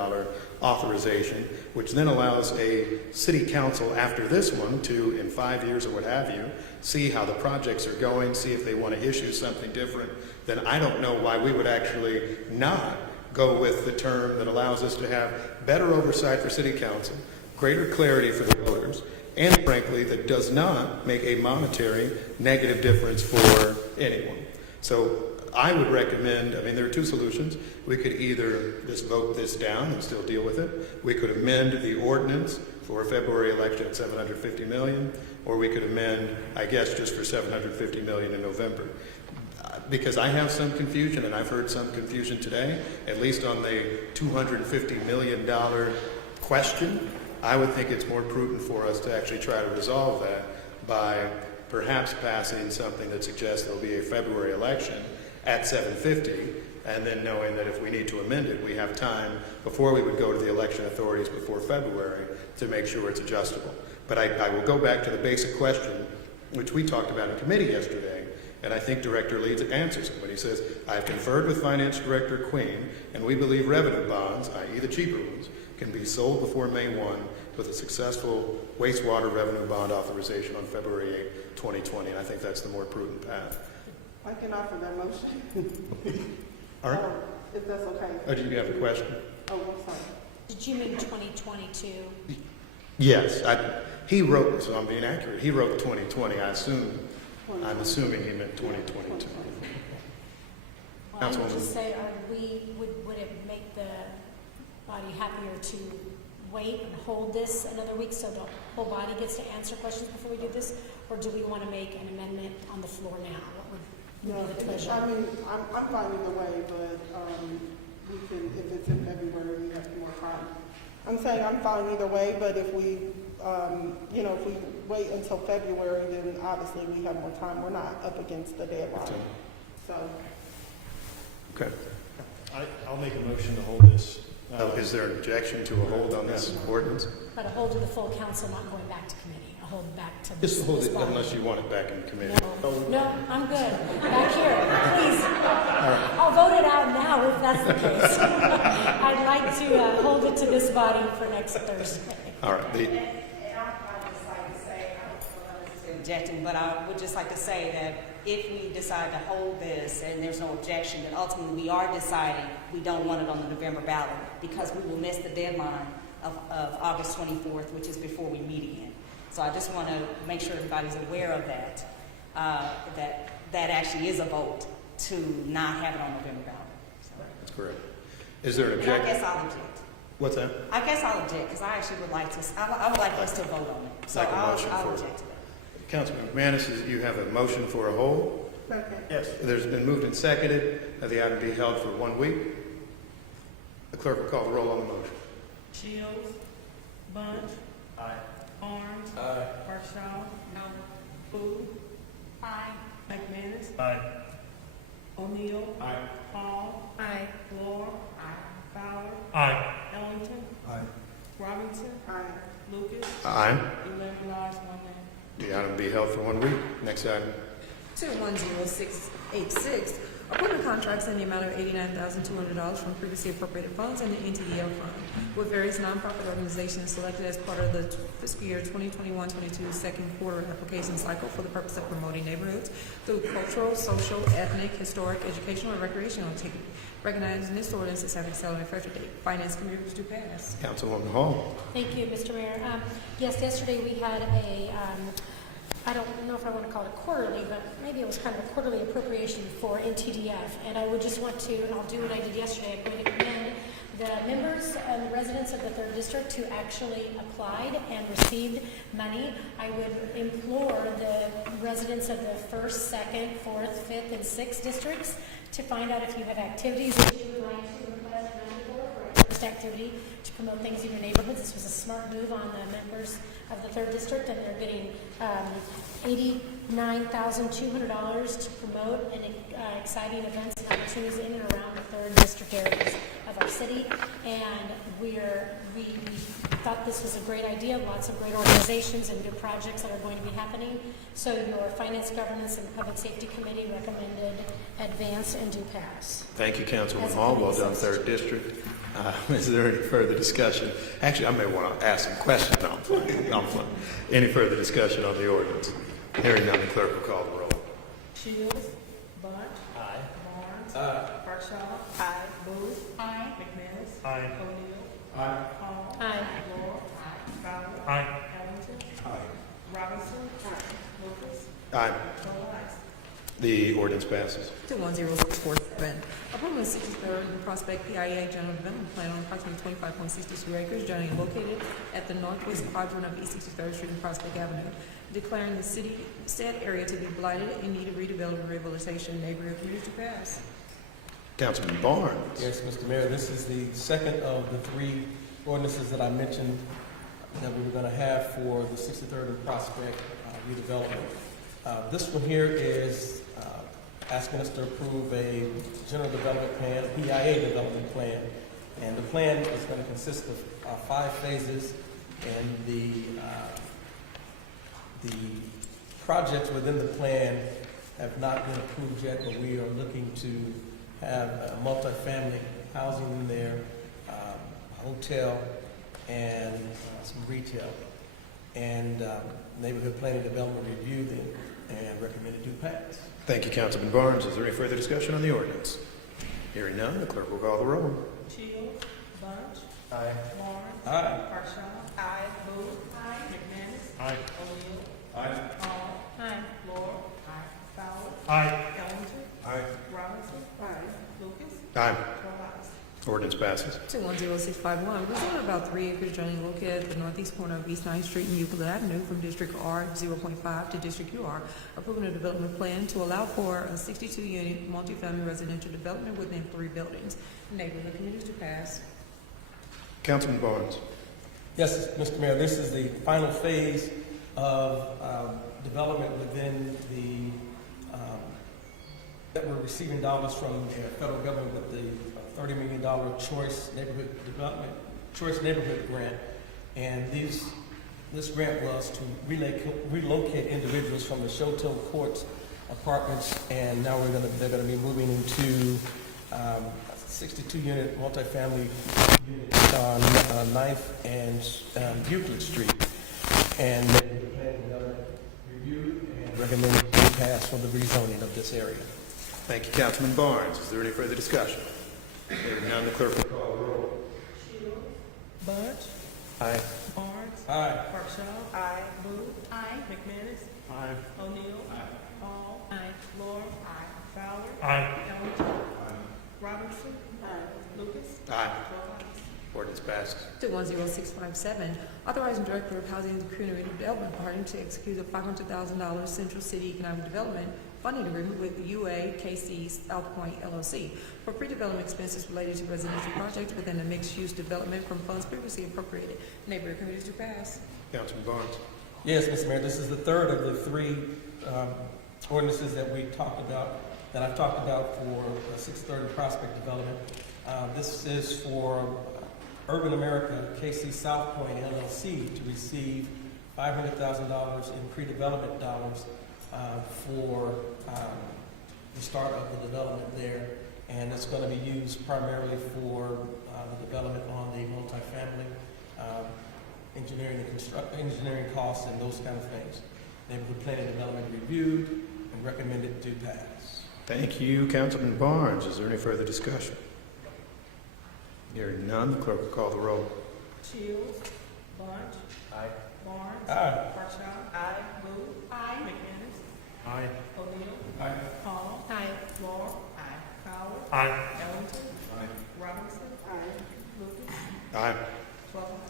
authorization, which then allows a city council after this one to, in 5 years or what have you, see how the projects are going, see if they want to issue something different, then I don't know why we would actually not go with the term that allows us to have better oversight for city council, greater clarity for the voters, and frankly, that does not make a monetary negative difference for anyone. So I would recommend, I mean, there are two solutions. We could either just vote this down and still deal with it. We could amend the ordinance for a February election at $750 million, or we could amend, I guess, just for $750 million in November. Because I have some confusion, and I've heard some confusion today, at least on the $250 million question. I would think it's more prudent for us to actually try to resolve that by perhaps passing something that suggests there'll be a February election at $750, and then knowing that if we need to amend it, we have time before we would go to the election authorities before February to make sure it's adjustable. But I will go back to the basic question, which we talked about in committee yesterday, and I think Director Leeds answers it when he says, I've conferred with Finance Director Queen, and we believe revenue bonds, i.e. the cheaper ones, can be sold before May 1 with a successful wastewater revenue bond authorization on February 8, 2020, and I think that's the more prudent path. I can offer that motion. All right. If that's okay. Oh, do you have a question? Oh, I'm sorry. Did you mean 2022? Yes. He wrote, so I'm being accurate, he wrote 2020. I'm assuming he meant 2022. Well, I would just say, would it make the body happier to wait and hold this another week so the whole body gets to answer questions before we do this? Or do we want to make an amendment on the floor now? What would be the pleasure? I mean, I'm fine either way, but we can, if it's in February, we have more time. I'm saying I'm fine either way, but if we, if we wait until February, then obviously we have more time. We're not up against the deadline. So, Okay. I'll make a motion to hold this. Is there an objection to a hold on this ordinance? But a hold to the full council, not going back to committee, a hold back to Just hold this it body. unless you want it back in committee. No, I'm good. Back here, please. I'll vote it out now if that's the case. I'd like to hold it to this body for next Thursday. All right. And I would just like to say, I don't know if this is objecting, but I would just like to say that if we decide to hold this and there's no objection, then ultimately we are deciding we don't want it on the November ballot because we will miss the deadline of August 24th, which is before we meet again. So I just want to make sure everybody's aware of that, that actually is a vote to not have it on November ballot. So. That's correct. Is there an And objection? I guess I'll object. What's that? I guess I'll object because I actually would like to. I would like us to vote on it. So Like a I'll motion for it. object to that. Councilman McManus, you have a motion for a hold. second. Yes. There's been moved and seconded that the item be held for 1 week. The clerk will call the roll on the motion. Shields. Bunch. Aye. Barnes. Aye. Birdshaw. No. Boo. Aye. McManus. Aye. O'Neill. Aye. Hall. Aye. Moore. Fowler. Aye. Ellington. Aye. Robinson. Aye. Lucas. Aye. 11 ayes, 1 nay. The item be held for 1 week. Next item. 210686, appointment contracts in the amount of $89,200 from previously appropriated funds and the NTDL fund with various nonprofit organizations selected as part of the fiscal year 2021-22 second quarter application cycle for the purpose of promoting neighborhoods through cultural, social, ethnic, historic, educational, and recreational activity. Recognizing this ordinance as having settled effective date. Finance committee was to pass. Councilwoman Hall. Thank you, Mr. Mayor. Yes, yesterday we had I don't know if I want to call it quarterly, but maybe it was kind of a quarterly appropriation for NTDF. And I would just want to, and I'll do what I did yesterday, I'm going to commend the members and the residents of the 3rd District who actually applied and received money. I would implore the residents of the 1st, 2nd, 4th, 5th, and 6th districts to find out if you have activities that you would like to request money for a first activity to promote things in your neighborhoods. This was a smart move on the members of the 3rd District, and they're getting $89,200 to promote and exciting events and opportunities in and around the 3rd District areas of our city. And we thought this was a great idea. Lots of great organizations and good projects that are going to be happening. So your Finance, Governance, and Public Safety Committee recommended advance and do pass. Thank you, Councilwoman As a Hall. Well committee done, assistant. 3rd District. Is there any further discussion? Actually, I may want to ask some questions. No, I'm playing. I'm playing. Any further discussion on the ordinance? Hearing none, the clerk will call the roll. Shields. Bunch. Aye. Barnes. Aye. Birdshaw. Aye. Booth. Aye. McManus. Aye. O'Neill. Aye. Hall. Aye. Moore. Fowler. Aye. Ellington. Aye. Robinson. Lucas. Aye. 12 ayes. The ordinance passes. 210647, approval of 63rd Prospect PIA General Development Plan on approximately 25.62 acres generally located at the northwest quadrant of East 63rd Street and Prospect Avenue, declaring the said area to be blighted in need of redevelopment, rehabilitation, neighborhood community to pass. Councilman Barnes. Yes, Mr. Mayor, this is the second of the 3 ordinances that I mentioned that we were going to have for the 63rd and Prospect redevelopment. This one here is asking us to approve a general development plan, a PIA development plan. And the plan is going to consist of 5 phases, and the projects within the plan have not been approved yet, but we are looking to have multifamily housing in there, a hotel, and some retail. And neighborhood planning development reviewed them and recommended do pass. Thank you, Councilman Barnes. Is there any further discussion on the ordinance? Hearing none, the clerk will call the roll. Shields. Bunch. Aye. Barnes. Aye. Birdshaw. Aye. Booth. McManus. Aye. O'Neill. Aye. Hall. Aye. Moore. Fowler. Aye. Ellington. Aye. Robinson. Aye. Lucas. Aye. 12 ayes. Ordinance passes. 210651, reserved about 3 acres generally located at the northeast corner of East 9th Street and Euclid Avenue from District R 0.5 to District UR, approving a development plan to allow for a 62-unit multifamily residential development within 3 buildings. Neighborhood communities to pass. Councilman Barnes. Yes, Mr. Mayor, this is the final phase of development within the that we're receiving dollars from the federal government with the $30 million Choice Neighborhood Grant. And this grant was to relocate individuals from the Shoto Courts apartments, and now they're gonna be moving into 62-unit multifamily unit on 9th and Euclid Street. And the planning development reviewed and recommended to pass for the rezoning of this area. Thank you, Councilman Barnes. Is there any further discussion? Hearing none, the clerk will call the roll. Budge. Aye. Barnes. Aye. Parkshaw. Aye. Booth. Aye. McManus. Aye. O'Neill. Aye. Hall. Aye. Laura. Aye. Fowler. Aye. Ellington. Robinson. Aye. Lucas. Aye. 12 ayes. Ordinance passes. 210657, authorizing Director of Housing and Community Development Department to execute a $500,000 Central City Economic Development funding agreement with UAKC South Point LLC for pre-development expenses related to residential projects within a mixed-use development from funds previously appropriated. Neighborhood committees to pass. Councilman Barnes. Yes, Mr. Mayor, this is the third of the three ordinances that I've talked about for 630 Prospect Development. This is for Urban America KC South Point LLC to receive $500,000 in pre-development dollars for the start of the development there, and it's going to be used primarily for the development on the multifamily, engineering costs and those kind of things. Neighborhood Planning Development reviewed and recommended to pass. Thank you, Councilman Barnes. Is there any further discussion? Hearing none, the clerk will call the roll. Shields. Bunch. Aye. Barnes. Aye. Parkshaw. Aye. Booth. Aye. McManus. Aye. O'Neill. Aye. Hall. Aye. Laura. Aye. Fowler. Aye. Ellington. Aye. Robinson. Aye. Lucas. Aye. 12 ayes.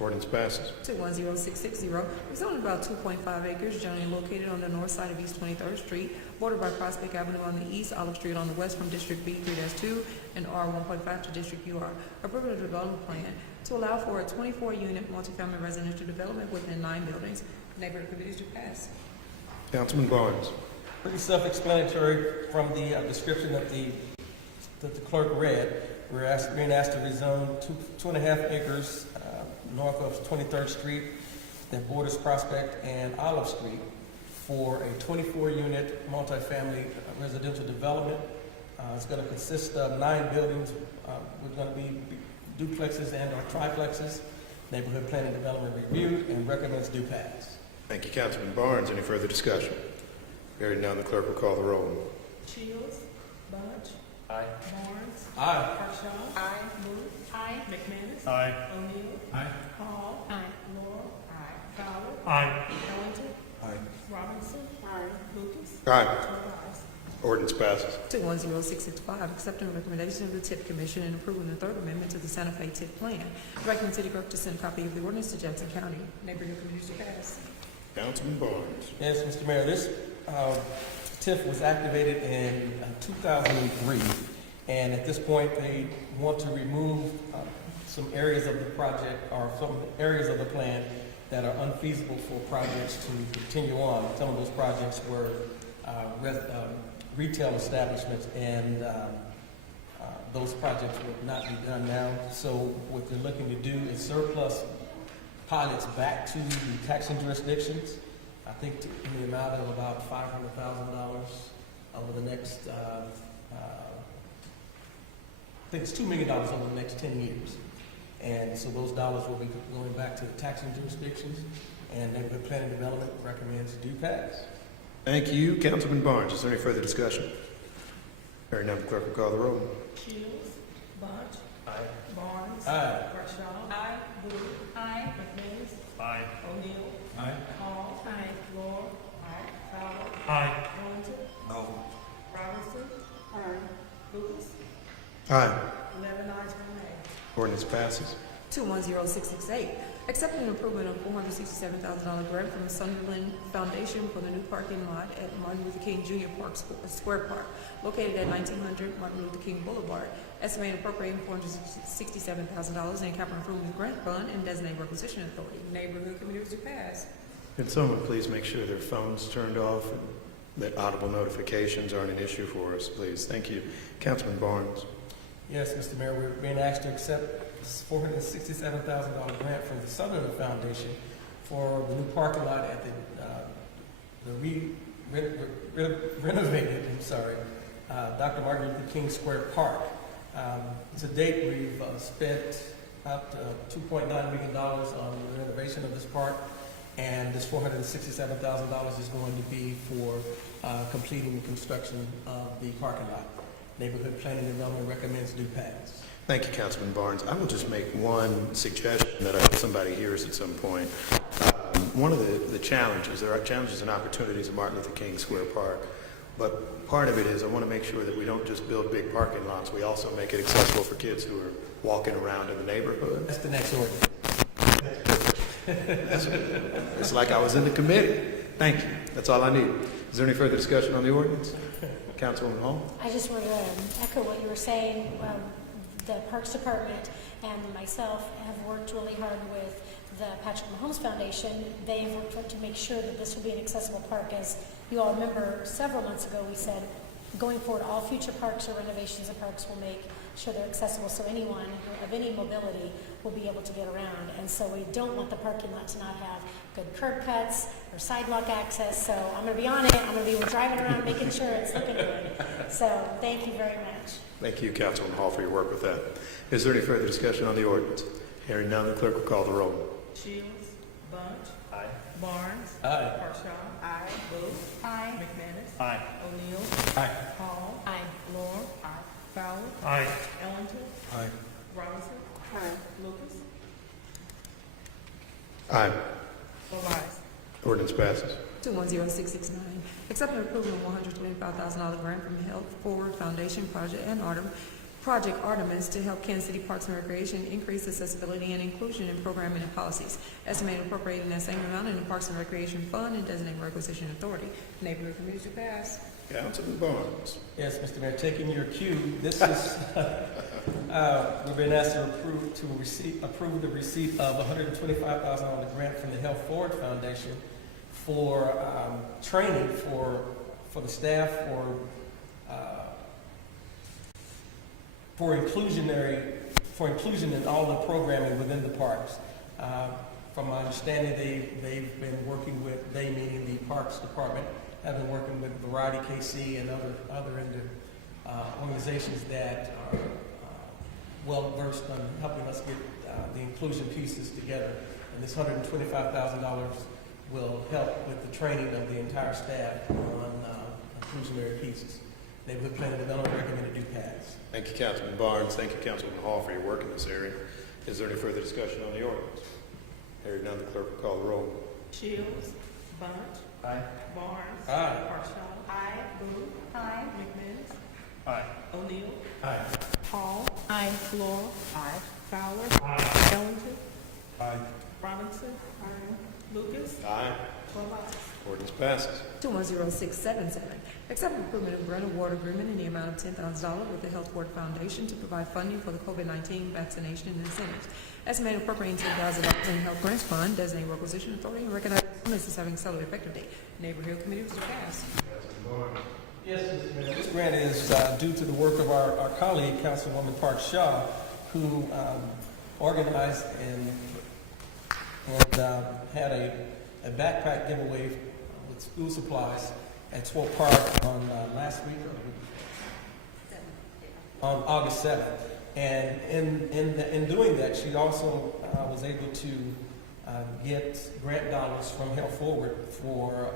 Ordinance passes. 210660, rezoning about 2.5 acres generally located on the north side of East 23rd Street, bordered by Prospect Avenue on the east, Olive Street on the west from District B3-2 and R1.5 to District UR. Approving a development plan to allow for a 24-unit multifamily residential development within 9 buildings. Neighborhood committees to pass. Councilman Barnes. Pretty self-explanatory from the description that the clerk read. We're being asked to rezone 2.5 acres north of 23rd Street that borders Prospect and Olive Street for a 24-unit multifamily residential development. It's going to consist of 9 buildings. We're going to be duplexes and or triplexes. Neighborhood Planning Development reviewed and recommends do pass. Thank you, Councilman Barnes. Any further discussion? Hearing none, the clerk will call the roll. Shields. Bunch. Aye. Barnes. Aye. Parkshaw. Aye. Booth. Aye. McManus. Aye. O'Neill. Aye. Hall. Aye. Laura. Aye. Fowler. Aye. Ellington. Aye. Robinson. Aye. Lucas. Aye. 12 ayes. Ordinance passes. 210665, accepting the recommendation of the TIP Commission and approving the third amendment to the Santa Fe TIP Plan. Directing City Clerk to send a copy of the ordinance to Jackson County. Neighborhood committees to pass. Councilman Barnes. Yes, Mr. Mayor, this TIF was activated in 2003, and at this point they want to remove some areas of the project or some areas of the plan that are unfeasible for projects to continue on. Some of those projects were retail establishments, and those projects would not be done now. So what they're looking to do is surplus pilots back to the taxing jurisdictions, I think in the amount of about $500,000 over the next, I think it's $2 million over the next 10 years. And so those dollars will be going back to the taxing jurisdictions, and Neighborhood Planning Development recommends do pass. Thank you, Councilman Barnes. Is there any further discussion? Hearing none, the clerk will call the roll. Shields. Bunch. Aye. Barnes. Aye. Parkshaw. Aye. Booth. Aye. McManus. Aye. O'Neill. Aye. Hall. Aye. Laura. Aye. Fowler. Aye. Ellington. No. Robinson. Aye. Lucas. Aye. 11 ayes, 1 nay. Ordinance passes. 210668, accepting an improvement of $467,000 grant from the Sunderland Foundation for the new parking lot at Martin Luther King Jr. Square Park, located at 1900 Martin Luther King Boulevard. Estimated appropriating $467,000 in capital improvement grant fund and designated requisition authority. Neighborhood committees to pass. Can someone please make sure their phone's turned off and that audible notifications aren't an issue for us, please. Thank you. Councilman Barnes. Yes, Mr. Mayor, we're being asked to accept this $467,000 grant from the Southern Foundation for the new parking lot at the renovated, Dr. Martin Luther King Square Park. To date, we've spent up to $2.9 million on the renovation of this park, and this $467,000 is going to be for completing the construction of the parking lot. Neighborhood Planning and Development recommends do pass. Thank you, Councilman Barnes. I will just make one suggestion that I hope somebody hears at some point. One of the challenges, there are challenges and opportunities at Martin Luther King Square Park, but part of it is I want to make sure that we don't just build big parking lots, we also make it accessible for kids who are walking around in the neighborhood. That's the next ordinance. It's like I was in the committee. Thank you. That's all I need. Is there any further discussion on the ordinance? Councilwoman Hall? I just wanted to echo what you were saying. The Parks Department and myself have worked really hard with the Patrick Mahomes Foundation. They've worked to make sure that this will be an accessible park. As you all remember, several months ago we said, going forward, all future parks or renovations of parks will make sure they're accessible so anyone of any mobility will be able to get around. And so we don't want the parking lot to not have good curb cuts or sidewalk access. So I'm going to be on it. I'm going to be driving around making sure it's looking good. So thank you very much. Thank you, Councilwoman Hall, for your work with that. Is there any further discussion on the ordinance? Hearing none, the clerk will call the roll. Shields. Bunch. Aye. Barnes. Aye. Parshaw. Aye. Booth. Aye. McManus. Aye. O'Neill. Aye. Hall. Aye. Laura. Aye. Fowler. Aye. Ellington. Aye. Robinson. Aye. Lucas. Aye. All ayes. Ordinance passes. 210669, accept and approve a $125,000 grant from Health Forward Foundation Project Artemis to help Kansas City Parks and Recreation increase accessibility and inclusion in programming and policies. Estimated appropriating that same amount in the Parks and Recreation Fund and designating requisition authority. Neighborhood committees to pass. Councilman Barnes. Yes, Mr. Mayor, taking your cue, this is, we've been asked to approve the receipt of a $125,000 grant from the Health Forward Foundation for training for the staff for inclusion in all the programming within the parks. From my understanding, they've been working with, they meaning the Parks Department, have been working with Variety KC and other organizations that are well versed on helping us get the inclusion pieces together. And this $125,000 will help with the training of the entire staff on inclusionary pieces. Neighborhood Planning and Development recommended do pass. Thank you, Councilman Barnes. Thank you, Councilman Hall, for your work in this area. Is there any further discussion on the ordinance? Hearing none, the clerk will call the roll. Shields. Bunch. Aye. Barnes. Aye. Parshaw. Aye. Booth. Aye. McManus. Aye. O'Neill. Aye. Hall. Aye. Laura. Aye. Fowler. Aye. Ellington. Aye. Robinson. Aye. Lucas. Aye. All ayes. Ordinance passes. 210677, accept and approve a grant award agreement in the amount of $10,000 with the Health Forward Foundation to provide funding for the COVID-19 vaccination incentives. Estimated appropriating $10,000 in Health Grants Fund, designating requisition authority, and recognize this as having accelerated effective date. Neighborhood committees to pass. Yes, Mr. Mayor. This grant is due to the work of our colleague, Councilwoman Park Shaw, who organized and had a backpack giveaway with school supplies at Swope Park on last week, on August 7th. And in doing that, she also was able to get grant dollars from Health Forward for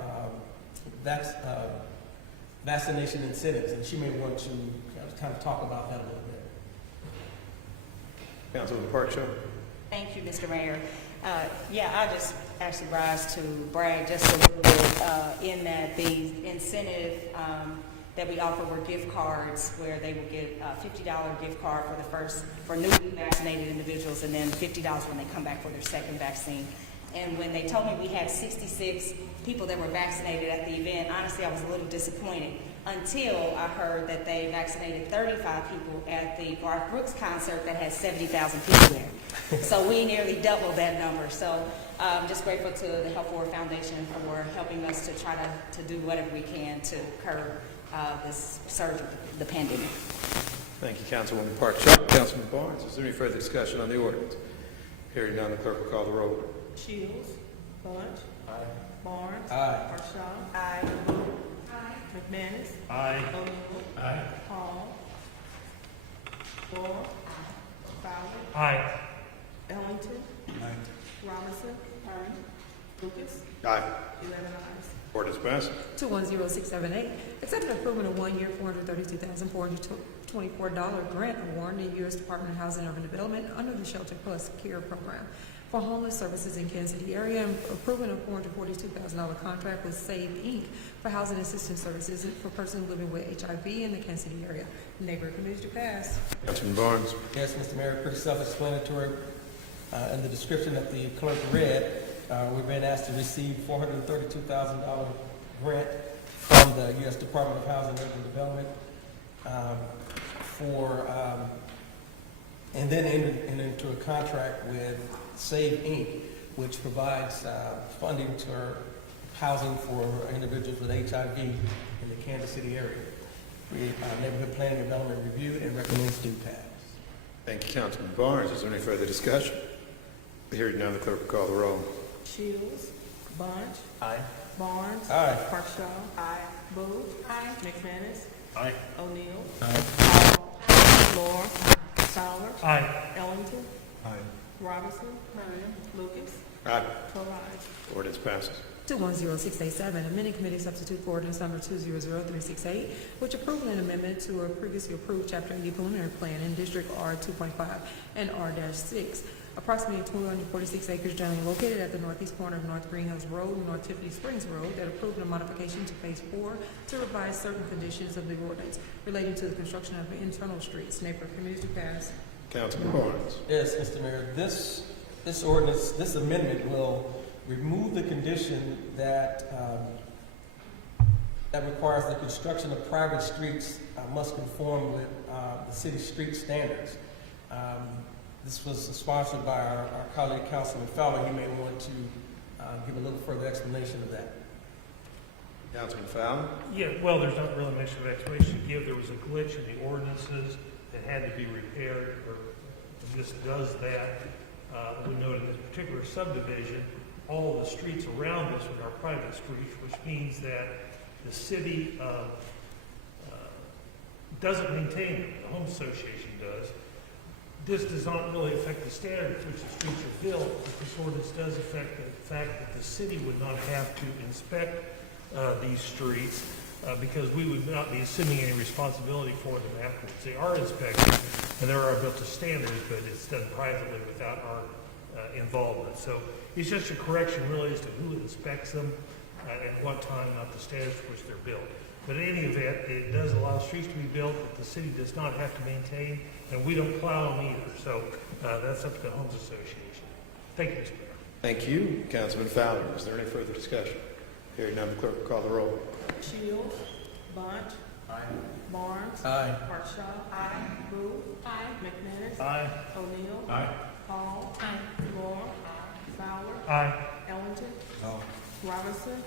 vaccination incentives, and she may want to kind of talk about that a little bit. Councilman Park Shaw. Thank you, Mr. Mayor. I just actually rise to brag just a little bit in that the incentive that we offer were gift cards where they will get a $50 gift card for newly vaccinated individuals, and then $50 when they come back for their second vaccine. And when they told me we had 66 people that were vaccinated at the event, honestly, I was a little disappointed. until I heard that they vaccinated 35 people at the Garth Brooks concert that had 70,000 people there. So we nearly doubled that number. So I'm just grateful to the Health Forward Foundation for helping us to try to do whatever we can to curb this surge of the pandemic. Thank you, Councilwoman Park Shaw. Councilman Barnes, is there any further discussion on the ordinance? Hearing none, the clerk will call the roll. Shields. Bunch. Aye. Barnes. Aye. Parshaw. Aye. McManus. Aye. O'Neill. Aye. Hall. Moore. Fowler. Aye. Ellington. Robinson. Lucas. Aye. 11 ayes. Ordinance passes. 210678, accept and approve a one-year $432,424 grant award in the U.S. Department of Housing and Urban Development under the Shelter Plus Care Program for homeless services in Kansas City area, and approving a $442,000 contract with Save Inc. for housing assistance services for persons living with HIV in the Kansas City area. Neighborhood committee to pass. Councilman Barnes. Yes, Mr. Mayor, pretty self-explanatory. In the description that the clerk read, we've been asked to receive $432,000 grant from the U.S. Department of Housing and Urban Development and then into a contract with Save Inc., which provides funding to housing for individuals with HIV in the Kansas City area. Neighborhood Planning and Development reviewed and recommends do pass. Thank you, Councilman Barnes. Is there any further discussion? Hearing none, the clerk will call the roll. Shields. Bunch. Aye. Barnes. Aye. Parshaw. Aye. Booth. Aye. McManus. Aye. O'Neill. Aye. Moore. Fowler. Aye. Ellington. Aye. Robinson. Lucas. Aye. 12 ayes. Ordinance passes. 210687, amending committee substitute for ordinance number 200368, which approved an amendment to a previously approved Chapter 80 preliminary plan in District R 2.5 and R-6. Approximately 246 acres generally located at the northeast corner of North Greenhouse Road and North Tiffany Springs Road that approved a modification to Phase 4 to revise certain conditions of the ordinance relating to the construction of internal streets. Neighborhood committee to pass. Councilman Barnes. Yes, Mr. Mayor, this ordinance, this amendment will remove the condition that that requires the construction of private streets must conform with the city's street standards. This was sponsored by our colleague Councilman Fowler. He may want to give a little further explanation of that. Councilman Fowler. Yeah, well, there's not really much of an explanation to give. There was a glitch in the ordinances that had to be repaired, or this does that. We note in this particular subdivision, all the streets around this are private streets, which means that the city doesn't maintain it. The Home Association does. This does not really affect the standard at which the streets are built, but this ordinance does affect the fact that the city would not have to inspect these streets because we would not be assuming any responsibility for them afterwards. They are inspected and they are built to standards, but it's done privately without our involvement. So it's just a correction really as to who inspects them at what time, not the standards for which they're built. But in any event, it does allow streets to be built that the city does not have to maintain, and we don't plow them either. So that's up to the Homes Association. Thank you, Mr. Mayor. Thank you, Councilman Fowler. Is there any further discussion? Hearing none, the clerk will call the roll. Shields. Bunch. Aye. Barnes. Aye. Parshaw. Aye. Booth. Aye. McManus. Aye. O'Neill. Aye. Hall. Moore. Fowler. Aye. Ellington. Robinson.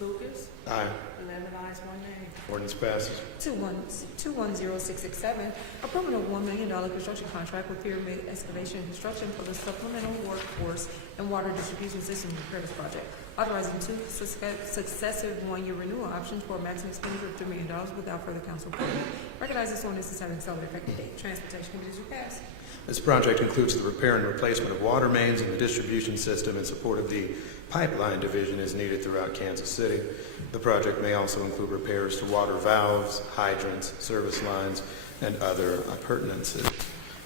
Lucas. Aye. 11 ayes, 1 nay. Ordinance passes. 210667, approving a $1 million construction contract with Pyramid Excavation and Construction for the supplemental workforce and water distribution system repairs project, authorizing 2 successive one-year renewal options for a maximum expenditure of $2 million without further council approval. Recognize this ordinance as having accelerated effective date. Transportation committee to pass. This project includes the repair and replacement of water mains in the distribution system in support of the pipeline division as needed throughout Kansas City. The project may also include repairs to water valves, hydrants, service lines, and other appurtenances.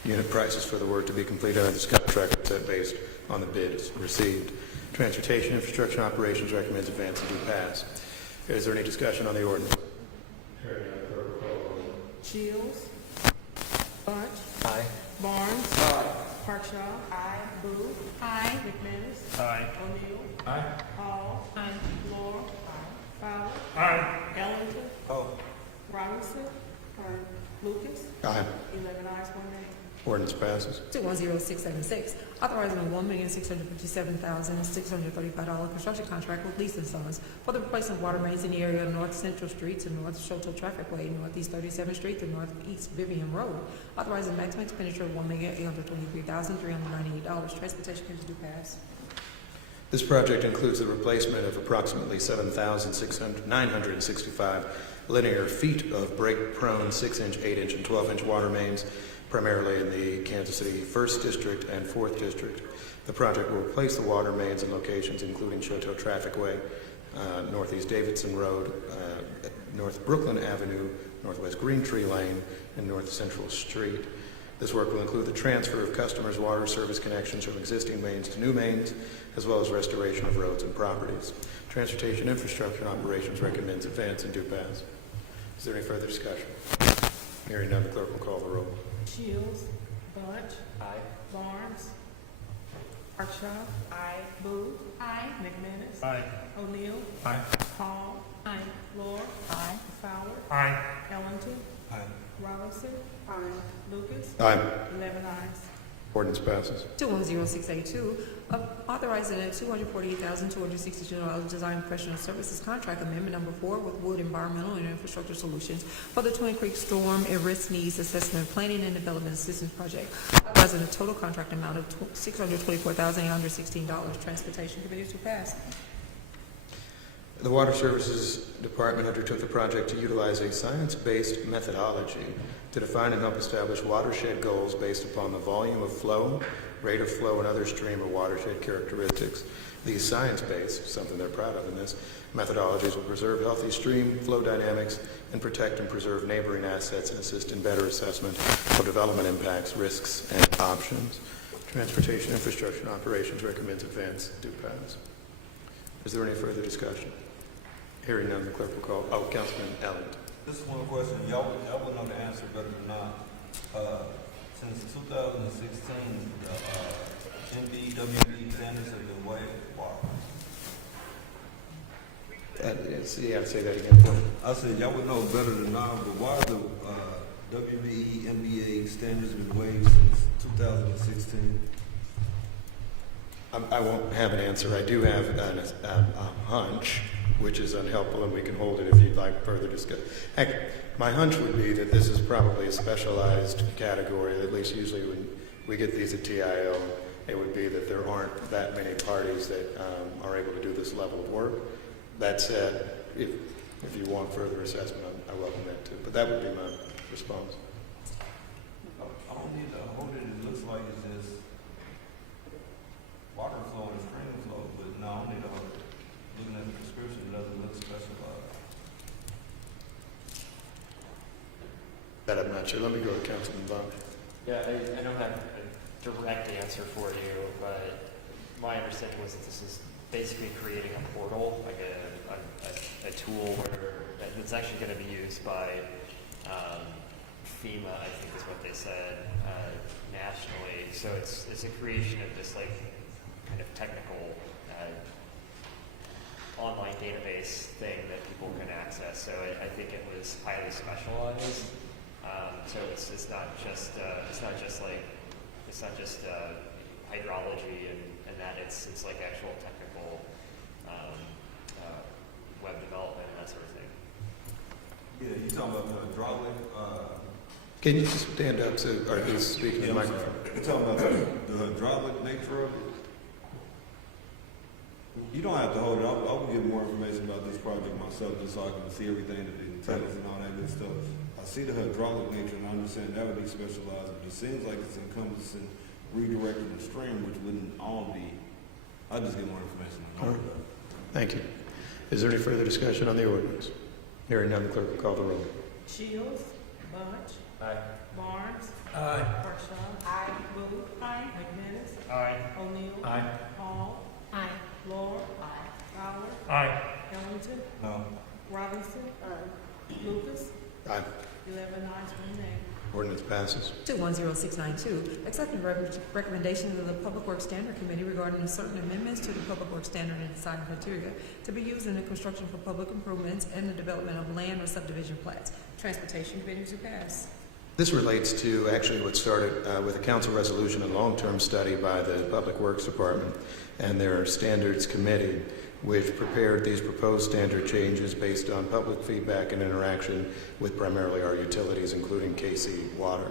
Unit prices for the work to be completed under this contract are set based on the bids received. Transportation Infrastructure Operations recommends advance and do pass. Is there any discussion on the ordinance? Shields. Bunch. Aye. Barnes. Aye. Parshaw. Aye. Booth. Aye. McManus. Aye. O'Neill. Aye. Hall. Moore. Fowler. Aye. Ellington. Oh. Robinson. Lucas. Aye. 11 ayes, 1 nay. Ordinance passes. 210676, authorizing a $1,657,635 construction contract with Leeson Sons for the replacement of water mains in the area of North Central Street to North Shoto Traffic Way, Northeast 37th Street to Northeast Vivian Road. Authorizing maximum expenditure of $1,823,398. Transportation committee to pass. This project includes the replacement of approximately 7,965 linear feet of break-prone 6-inch, 8-inch, and 12-inch water mains, primarily in the Kansas City 1st District and 4th District. The project will replace the water mains in locations including Shoto Traffic Way, Northeast Davidson Road, North Brooklyn Avenue, Northwest Green Tree Lane, and North Central Street. This work will include the transfer of customers' water service connections from existing mains to new mains, as well as restoration of roads and properties. Transportation Infrastructure and Operations recommends advance and do pass. Is there any further discussion? Hearing none, the clerk will call the roll. Shields. Bunch. Aye. Barnes. Hartshaw. Aye. Booth. Aye. McManus. Aye. O'Neill. Aye. Hall. Aye. Lord. Aye. Fowler. Aye. Ellington. Aye. Robinson. Lucas. Aye. 11 ayes. Ordinance passes. 210682, authorizing a $248,262 design professional services contract amendment number 4 with Wood Environmental and Infrastructure Solutions for the Twin Creek Storm and Risk Needs Assessment Planning and Development Assistance Project, authorizing a total contract amount of $624,816. Transportation committee to pass. The Water Services Department undertook the project to utilize a science-based methodology to define and help establish watershed goals based upon the volume of flow, rate of flow, and other stream or watershed characteristics. These science-based, something they're proud of in this, methodologies will preserve healthy stream flow dynamics and protect and preserve neighboring assets and assist in better assessment of development impacts, risks, and options. Transportation Infrastructure and Operations recommends advance do pass. Is there any further discussion? Hearing none, the clerk will call. Oh, Councilman Allen. This is one question. Y'all would know the answer better than not. Since 2016, the MBWB standards have been waived. Why? Say that again for me. I said y'all would know better than not, but why the WBE MBA standards been waived since 2016? I won't have an answer. I do have a hunch, which is unhelpful, and we can hold it if you'd like further discussion. Heck, my hunch would be that this is probably a specialized category, at least usually when we get these at TIO, it would be that there aren't that many parties that are able to do this level of work. That said, if you want further assessment, I welcome that too. But that would be my response. I don't need to hold it. It looks like it's just water flow and stream flow, but no, I don't need to hold it. Looking at the description, it doesn't look specialized. That I'm not sure. Let me go to Councilman Bond. Yeah, I don't have a direct answer for you, but my understanding was that this is basically creating a portal, like a tool where it's actually going to be used by FEMA, I think is what they said, nationally. So it's a creation of this like kind of technical online database thing that people can access. So I think it was highly specialized. So it's not just hydrology and that it's like actual technical web development and that sort of thing. Yeah, you talking about the hydraulic? Can you just stand up so or he's speaking to the microphone? You're talking about the hydraulic nature of it? You don't have to hold it. I will get more information about this project myself just so I can see everything that it entails and all that good stuff. I see the hydraulic nature and I understand that would be specialized, but it seems like it's encompassing redirecting the stream, which wouldn't all be. I'll just get more information on that. Thank you. Is there any further discussion on the ordinance? Hearing none, the clerk will call the roll. Shields. Bunch. Aye. Barnes. Aye. Hartshaw. Aye. Booth. Aye. McManus. Aye. O'Neill. Aye. Hall. Aye. Lord. Fowler. Aye. Ellington. No. Robinson. Lucas. Aye. 11 ayes, 1 nay. Ordinance passes. 210692, accepting recommendations of the Public Works Standard Committee regarding certain amendments to the Public Works Standard and design criteria to be used in the construction for public improvements and the development of land or subdivision plats. Transportation Committee to pass. This relates to actually what started with a council resolution and long-term study by the Public Works Department and their standards committee, which prepared these proposed standard changes based on public feedback and interaction with primarily our utilities, including KC Water.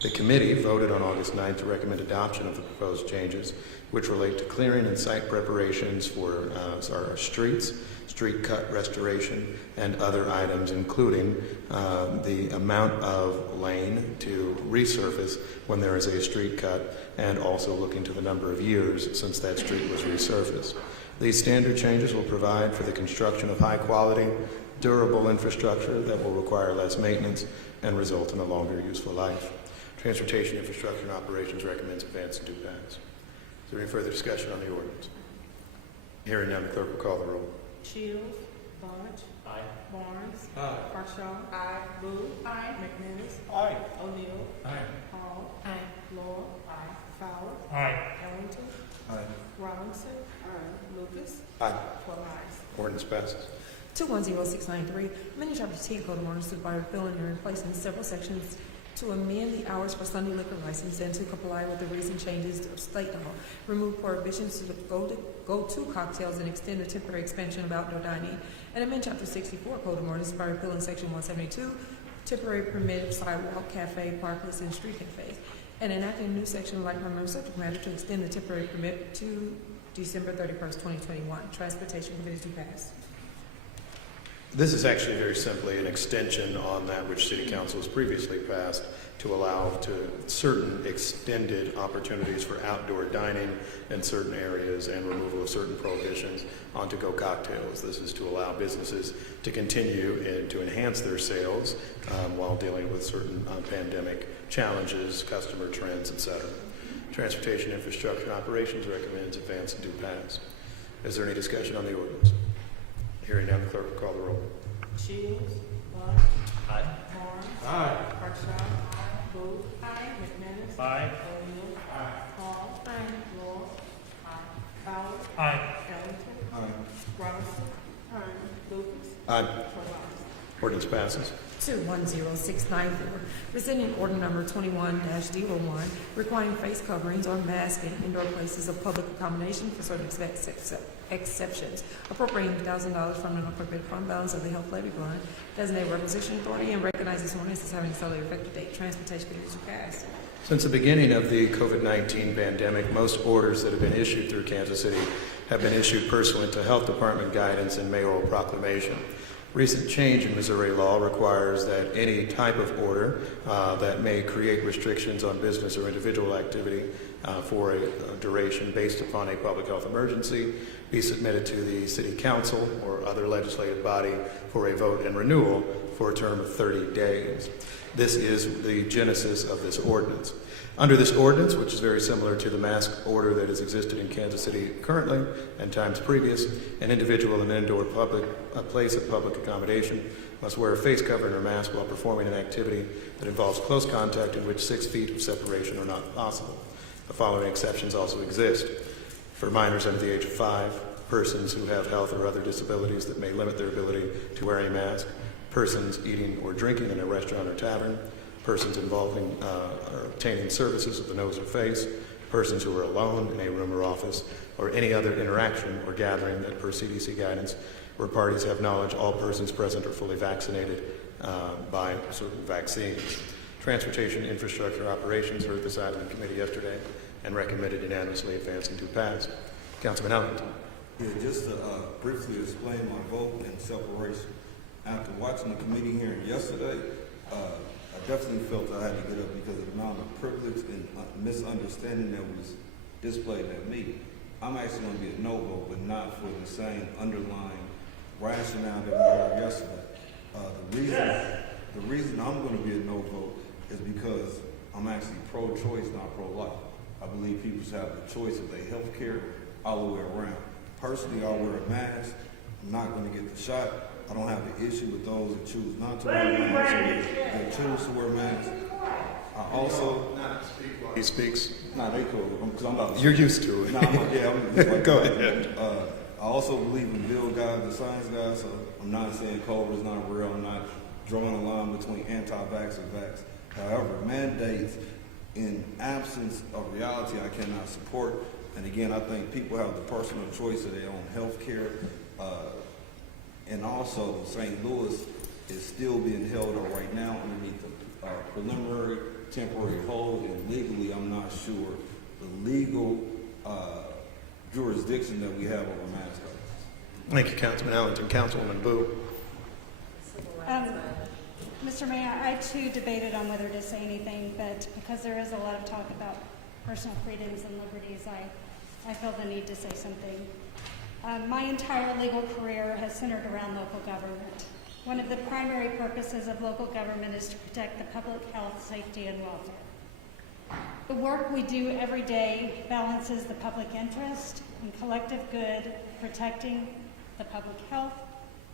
The committee voted on August 9th to recommend adoption of the proposed changes, which relate to clearing and site preparations for our streets, street cut restoration, and other items, including the amount of lane to resurface when there is a street cut, and also looking to the number of years since that street was resurfaced. These standard changes will provide for the construction of high-quality, durable infrastructure that will require less maintenance and result in a longer useful life. Transportation Infrastructure and Operations recommends advance and due pass. Is there any further discussion on the ordinance? Hearing none, the clerk will call the roll. Shields. Barnes. Aye. Barnes. Aye. Parkshaw. Aye. Boo. Aye. McManus. Aye. O'Neill. Aye. Hall. Aye. Laura. Aye. Fowler. Aye. Ellington. Aye. Robinson. Lucas. Aye. 12 ayes. Ordinance passes. 210693, amending Chapter 10 Code of Ordinances by repealing and replacing several sections to amend the hours for Sunday liquor license and to comply with the recent changes of state law, remove prohibitions to the go-to cocktails and extend the temporary expansion of outdoor dining, and amend Chapter 64 Code of Ordinances by repealing Section 172, temporary permitted sidewalk, cafe, parklets, and street cafes, and enacting a new section of like primary subject matter to extend the temporary permit to December 31st, 2021. Transportation Committee to pass. This is actually very simply an extension on that which City Council has previously passed to allow to certain extended opportunities for outdoor dining in certain areas and removal of certain prohibitions on to-go cocktails. This is to allow businesses to continue and to enhance their sales while dealing with certain pandemic challenges, customer trends, etc. Transportation Infrastructure and Operations recommends advance and due pass. Is there any discussion on the ordinance? Hearing none, the clerk will call the roll. Shields. Barnes. Aye. Barnes. Aye. Parkshaw. Boo. Aye. McManus. Aye. O'Neill. Hall. Aye. Laura. Fowler. Aye. Ellington. Aye. Robinson. Lucas. Aye. 12 ayes. Ordinance passes. 210694, rescinding order number 21-01, requiring face coverings or masks in indoor places of public accommodation for certain exceptions, appropriating $1,000 from the unappropriated fund balance of the health levy fund, designate requisition authority, and recognize this ordinance as having a solely effective date. Transportation Committee to pass. Since the beginning of the COVID-19 pandemic, most orders that have been issued through Kansas City have been issued pursuant to Health Department guidance and mayoral proclamation. Recent change in Missouri law requires that any type of order that may create restrictions on business or individual activity for a duration based upon a public health emergency be submitted to the City Council or other legislative body for a vote and renewal for a term of 30 days. This is the genesis of this ordinance. Under this ordinance, which is very similar to the mask order that has existed in Kansas City currently and times previous, an individual in an indoor place of public accommodation must wear a face covering or mask while performing an activity that involves close contact in which 6 feet of separation are not possible. The following exceptions also exist. For minors under the age of 5, persons who have health or other disabilities that may limit their ability to wear a mask, persons eating or drinking in a restaurant or tavern, persons involving or obtaining services of the nose or face, persons who are alone in a room or office, or any other interaction or gathering that per CDC guidance where parties have knowledge all persons present are fully vaccinated by certain vaccines. Transportation Infrastructure Operations heard this item in committee yesterday and recommended unanimously advancing to pass. Councilman Ellington. Yeah, just to briefly explain my vote and separation. After watching the committee hearing yesterday, I definitely felt I had to get up because of the amount of privilege and misunderstanding that was displayed at me. I'm actually going to be a no vote, but not for the same underlying rationale that we heard yesterday. The reason I'm going to be a no vote is because I'm actually pro-choice, not pro-life. I believe people should have the choice of their health care all the way around. Personally, I'll wear a mask. I'm not going to get the shot. I don't have an issue with those that choose not to wear masks, that choose to wear masks. I also... He speaks. Nah, they cool, because I'm about to... You're used to it. Nah, I'm Go ahead. I also believe in Bill God, the science guy, so I'm not saying COVID is not real. I'm not drawing a line between anti-vax and vax. However, mandates in absence of reality I cannot support. And again, I think people have the personal choice of their own health care. And also, St. Louis is still being held up right now underneath the preliminary temporary hold, and legally, I'm not sure the legal jurisdiction that we have over mask artists. Thank you, Councilman Ellington. Councilwoman Boo. Mr. Mayor, I too debated on whether to say anything, but because there is a lot of talk about personal freedoms and liberties, I feel the need to say something. My entire legal career has centered around local government. One of the primary purposes of local government is to protect the public health, safety, and welfare. The work we do every day balances the public interest and collective good, protecting the public health,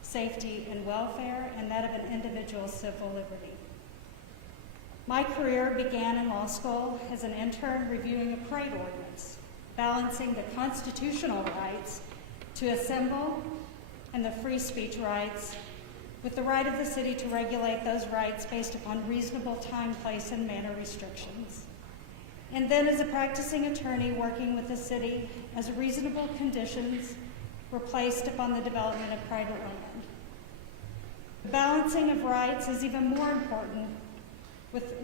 safety, and welfare, and that of an individual's civil liberty. My career began in law school as an intern reviewing a parade ordinance, balancing the constitutional rights to assemble and the free speech rights with the right of the city to regulate those rights based upon reasonable time, place, and manner restrictions. And then as a practicing attorney working with the city as reasonable conditions were placed upon the development of private land. The balancing of rights is even more important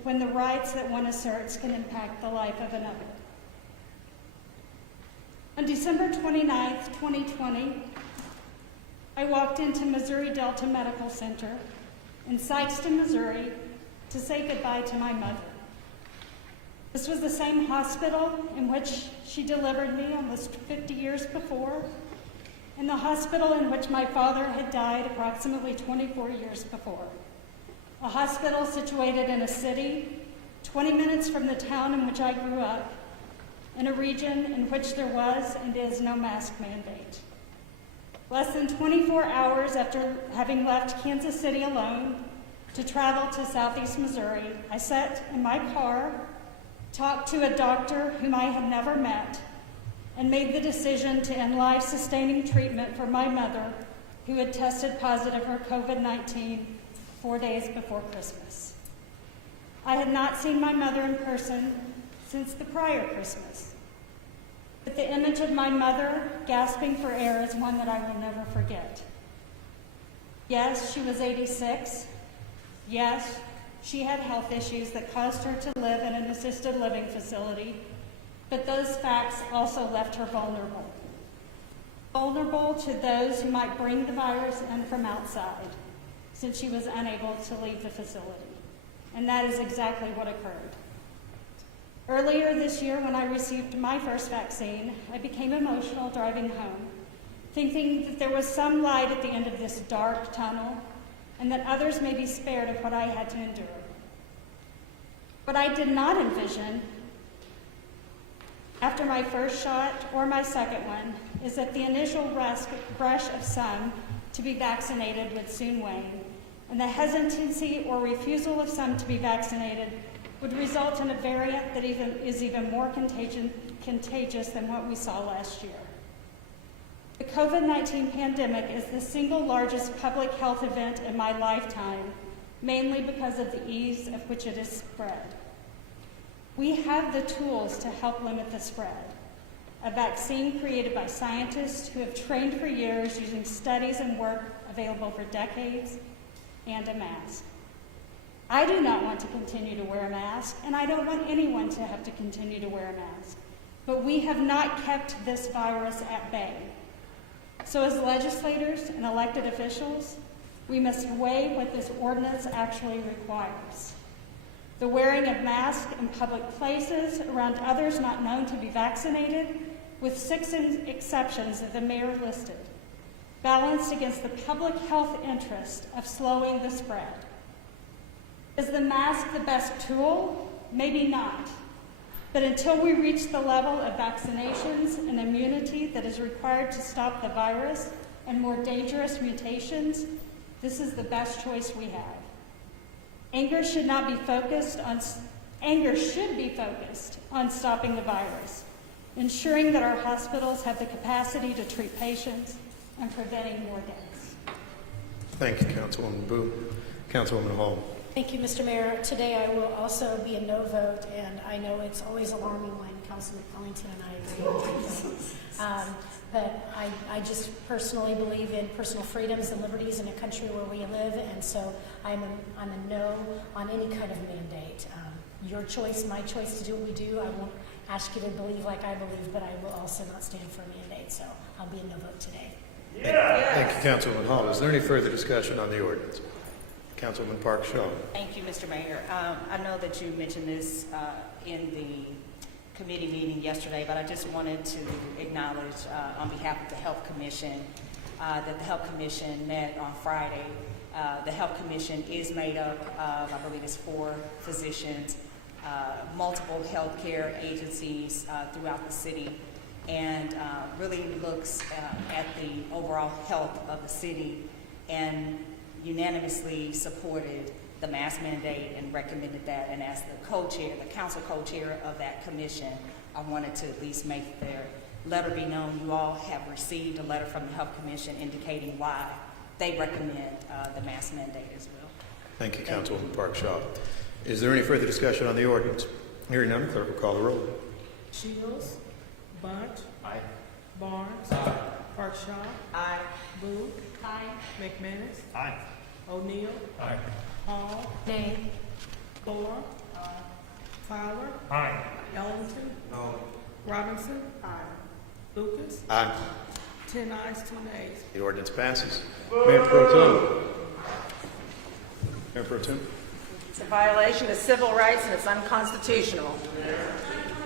when the rights that one asserts can impact the life of another. On December 29th, 2020, I walked into Missouri Delta Medical Center in Sykeston, Missouri, to say goodbye to my mother. This was the same hospital in which she delivered me almost 50 years before, and the hospital in which my father had died approximately 24 years before. A hospital situated in a city 20 minutes from the town in which I grew up, in a region in which there was and is no mask mandate. Less than 24 hours after having left Kansas City alone to travel to Southeast Missouri, I sat in my car, talked to a doctor whom I had never met, and made the decision to end life-sustaining treatment for my mother, who had tested positive for COVID-19 4 days before Christmas. I had not seen my mother in person since the prior Christmas. But the image of my mother gasping for air is one that I will never forget. Yes, she was 86. Yes, she had health issues that caused her to live in an assisted living facility, but those facts also left her vulnerable. Vulnerable to those who might bring the virus in from outside, since she was unable to leave the facility. And that is exactly what occurred. Earlier this year, when I received my first vaccine, I became emotional driving home, thinking that there was some light at the end of this dark tunnel and that others may be spared of what I had to endure. What I did not envision after my first shot or my second one is that the initial rush of some to be vaccinated would soon wane, and the hesitancy or refusal of some to be vaccinated would result in a variant that is even more contagious than what we saw last year. The COVID-19 pandemic is the single largest public health event in my lifetime, mainly because of the ease of which it is spread. We have the tools to help limit the spread. A vaccine created by scientists who have trained for years using studies and work available for decades, and a mask. I do not want to continue to wear a mask, and I don't want anyone to have to continue to wear a mask. But we have not kept this virus at bay. So as legislators and elected officials, we must weigh what this ordinance actually requires. The wearing of masks in public places around others not known to be vaccinated, with 6 exceptions that the mayor listed, balanced against the public health interest of slowing the spread. Is the mask the best tool? Maybe not. But until we reach the level of vaccinations and immunity that is required to stop the virus and more dangerous mutations, This is the best choice we have. Anger should be focused on stopping the virus, ensuring that our hospitals have the capacity to treat patients, and preventing more deaths. Thank you, Councilwoman Boo. Councilwoman Hall. Thank you, Mr. Mayor. Today I will also be a no vote, and I know it's always alarming when Councilman Ellington and I agree. But I just personally believe in personal freedoms and liberties in a country where we live, and so I'm a no on any kind of mandate. Your choice, my choice to do what we do. I won't ask you to believe like I believe, but I will also not stand for a mandate, so I'll be a no vote today. Thank you, Councilwoman Hall. Is there any further discussion on the ordinance? Councilwoman Park Shaw. Thank you, Mr. Mayor. I know that you mentioned this in the committee meeting yesterday, but I just wanted to acknowledge on behalf of the Health Commission that the Health Commission met on Friday. The Health Commission is made up of, I believe it's 4 physicians, multiple healthcare agencies throughout the city, and really looks at the overall health of the city, and unanimously supported the mask mandate and recommended that. And as the co-chair, the council co-chair of that commission, I wanted to at least make their letter be known. You all have received a letter from the Health Commission indicating why they recommend the mask mandate as well. Thank you, Councilwoman Park Shaw. Is there any further discussion on the ordinance? Hearing none, clerk will call the roll. Shields. Bunch. Aye. Barnes. Park Shaw. Aye. Boo. Aye. McManus. Aye. O'Neill. Aye. Hall. Nay. Thor. Fowler. Aye. Ellington. Robinson. Lucas. Aye. 10 ayes, 2 nays. The ordinance passes. Mayor Pro Tem. Mayor Pro Tem. It's a violation of civil rights and it's unconstitutional.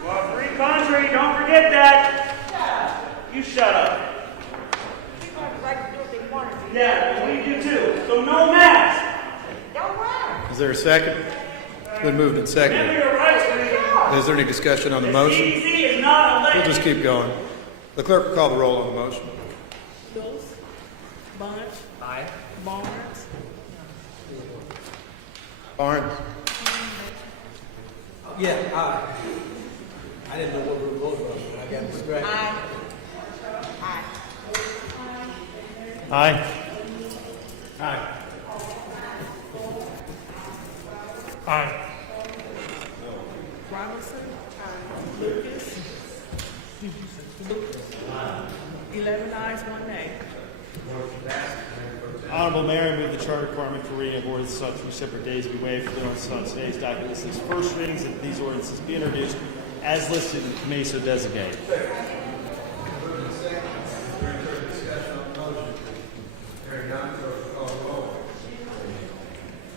Well, free country, don't forget that. You shut up. People have the right to do what they want to do. Yeah, we do too. So no mask. Don't wear. Is there a second? It's been moved and Remember seconded. your rights, please. Is there any discussion on the motion? Easy is not a We'll lady. just keep going. The clerk will call the roll on the motion. Bills. Bunch. Aye. Barnes. Barnes. Yeah, aye. I didn't know what we were voting on, but I got distracted. Aye. Aye. Aye. Robinson. Lucas. 11 ayes, 1 nay. Honorable Mayor, I move the charter requirement for reading of ordinances on 2 separate days be waived for the ordinances on today's docket. This is first readings that these ordinances be introduced as listed in the committee so designated.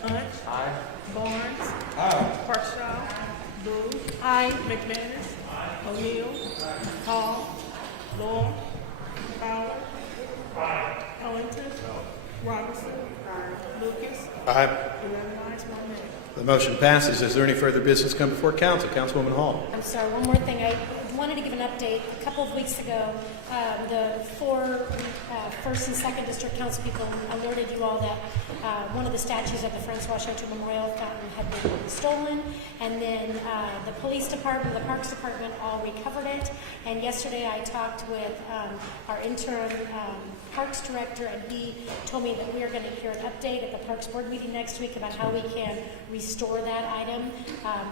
Bunch. Aye. Barnes. Aye. Park Shaw. Boo. Aye. McManus. O'Neill. Hall. Law. Fowler. Ellington. Robinson. Lucas. Aye. 11 ayes, 1 nay. The motion passes. Is there any further business come before council? Councilwoman Hall. I'm sorry, one more thing. I wanted to give an update. A couple of weeks ago, the 4 first and second district council people alerted you all that one of the statues at the Francois Chateau Memorial Fountain had been stolen, and then the police department, the parks department all recovered it. And yesterday I talked with our interim parks director, and he told me that we are going to hear an update at the parks board meeting next week about how we can restore that item.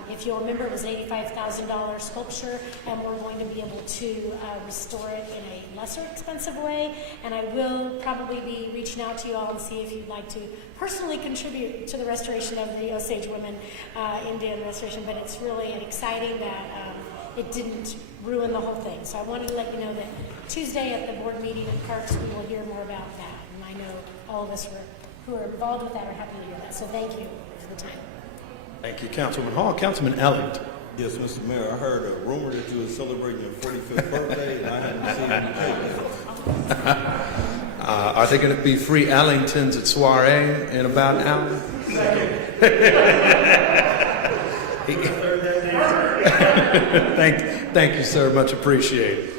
If you'll remember, it was an $85,000 sculpture, and we're going to be able to restore it in a lesser expensive way. And I will probably be reaching out to you all and see if you'd like to personally contribute to the restoration of the Osage Women Indian restoration. But it's really exciting that it didn't ruin the whole thing. So I wanted to let you know that Tuesday at the board meeting in Parks, we will hear more about that. And I know all of us who are involved with that are happy to hear that. So thank you for the time. Thank you, Councilwoman Hall. Councilman Ellington. Yes, Mr. Mayor, I heard a rumor that you were celebrating your 45th birthday, and I hadn't seen any pictures. Are they going to be free Ellingtons at soiree in about an hour? Thank you, sir. Much appreciated.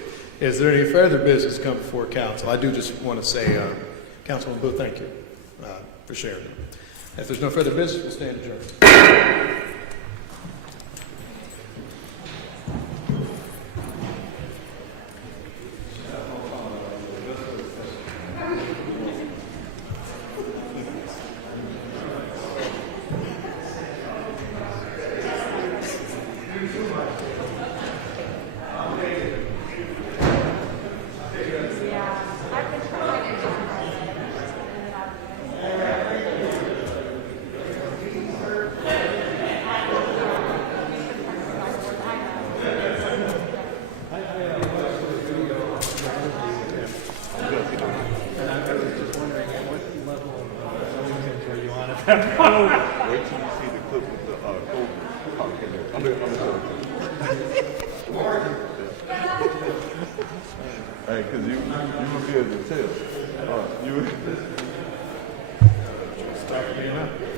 Is there any further business come before council? I do just want to say, Councilman Booth, thank you for sharing them. If there's no further business, we'll stand adjourned. Wait till you see the clip with the code talking there. I'm Hey, because you will be able to tell. You stop being up.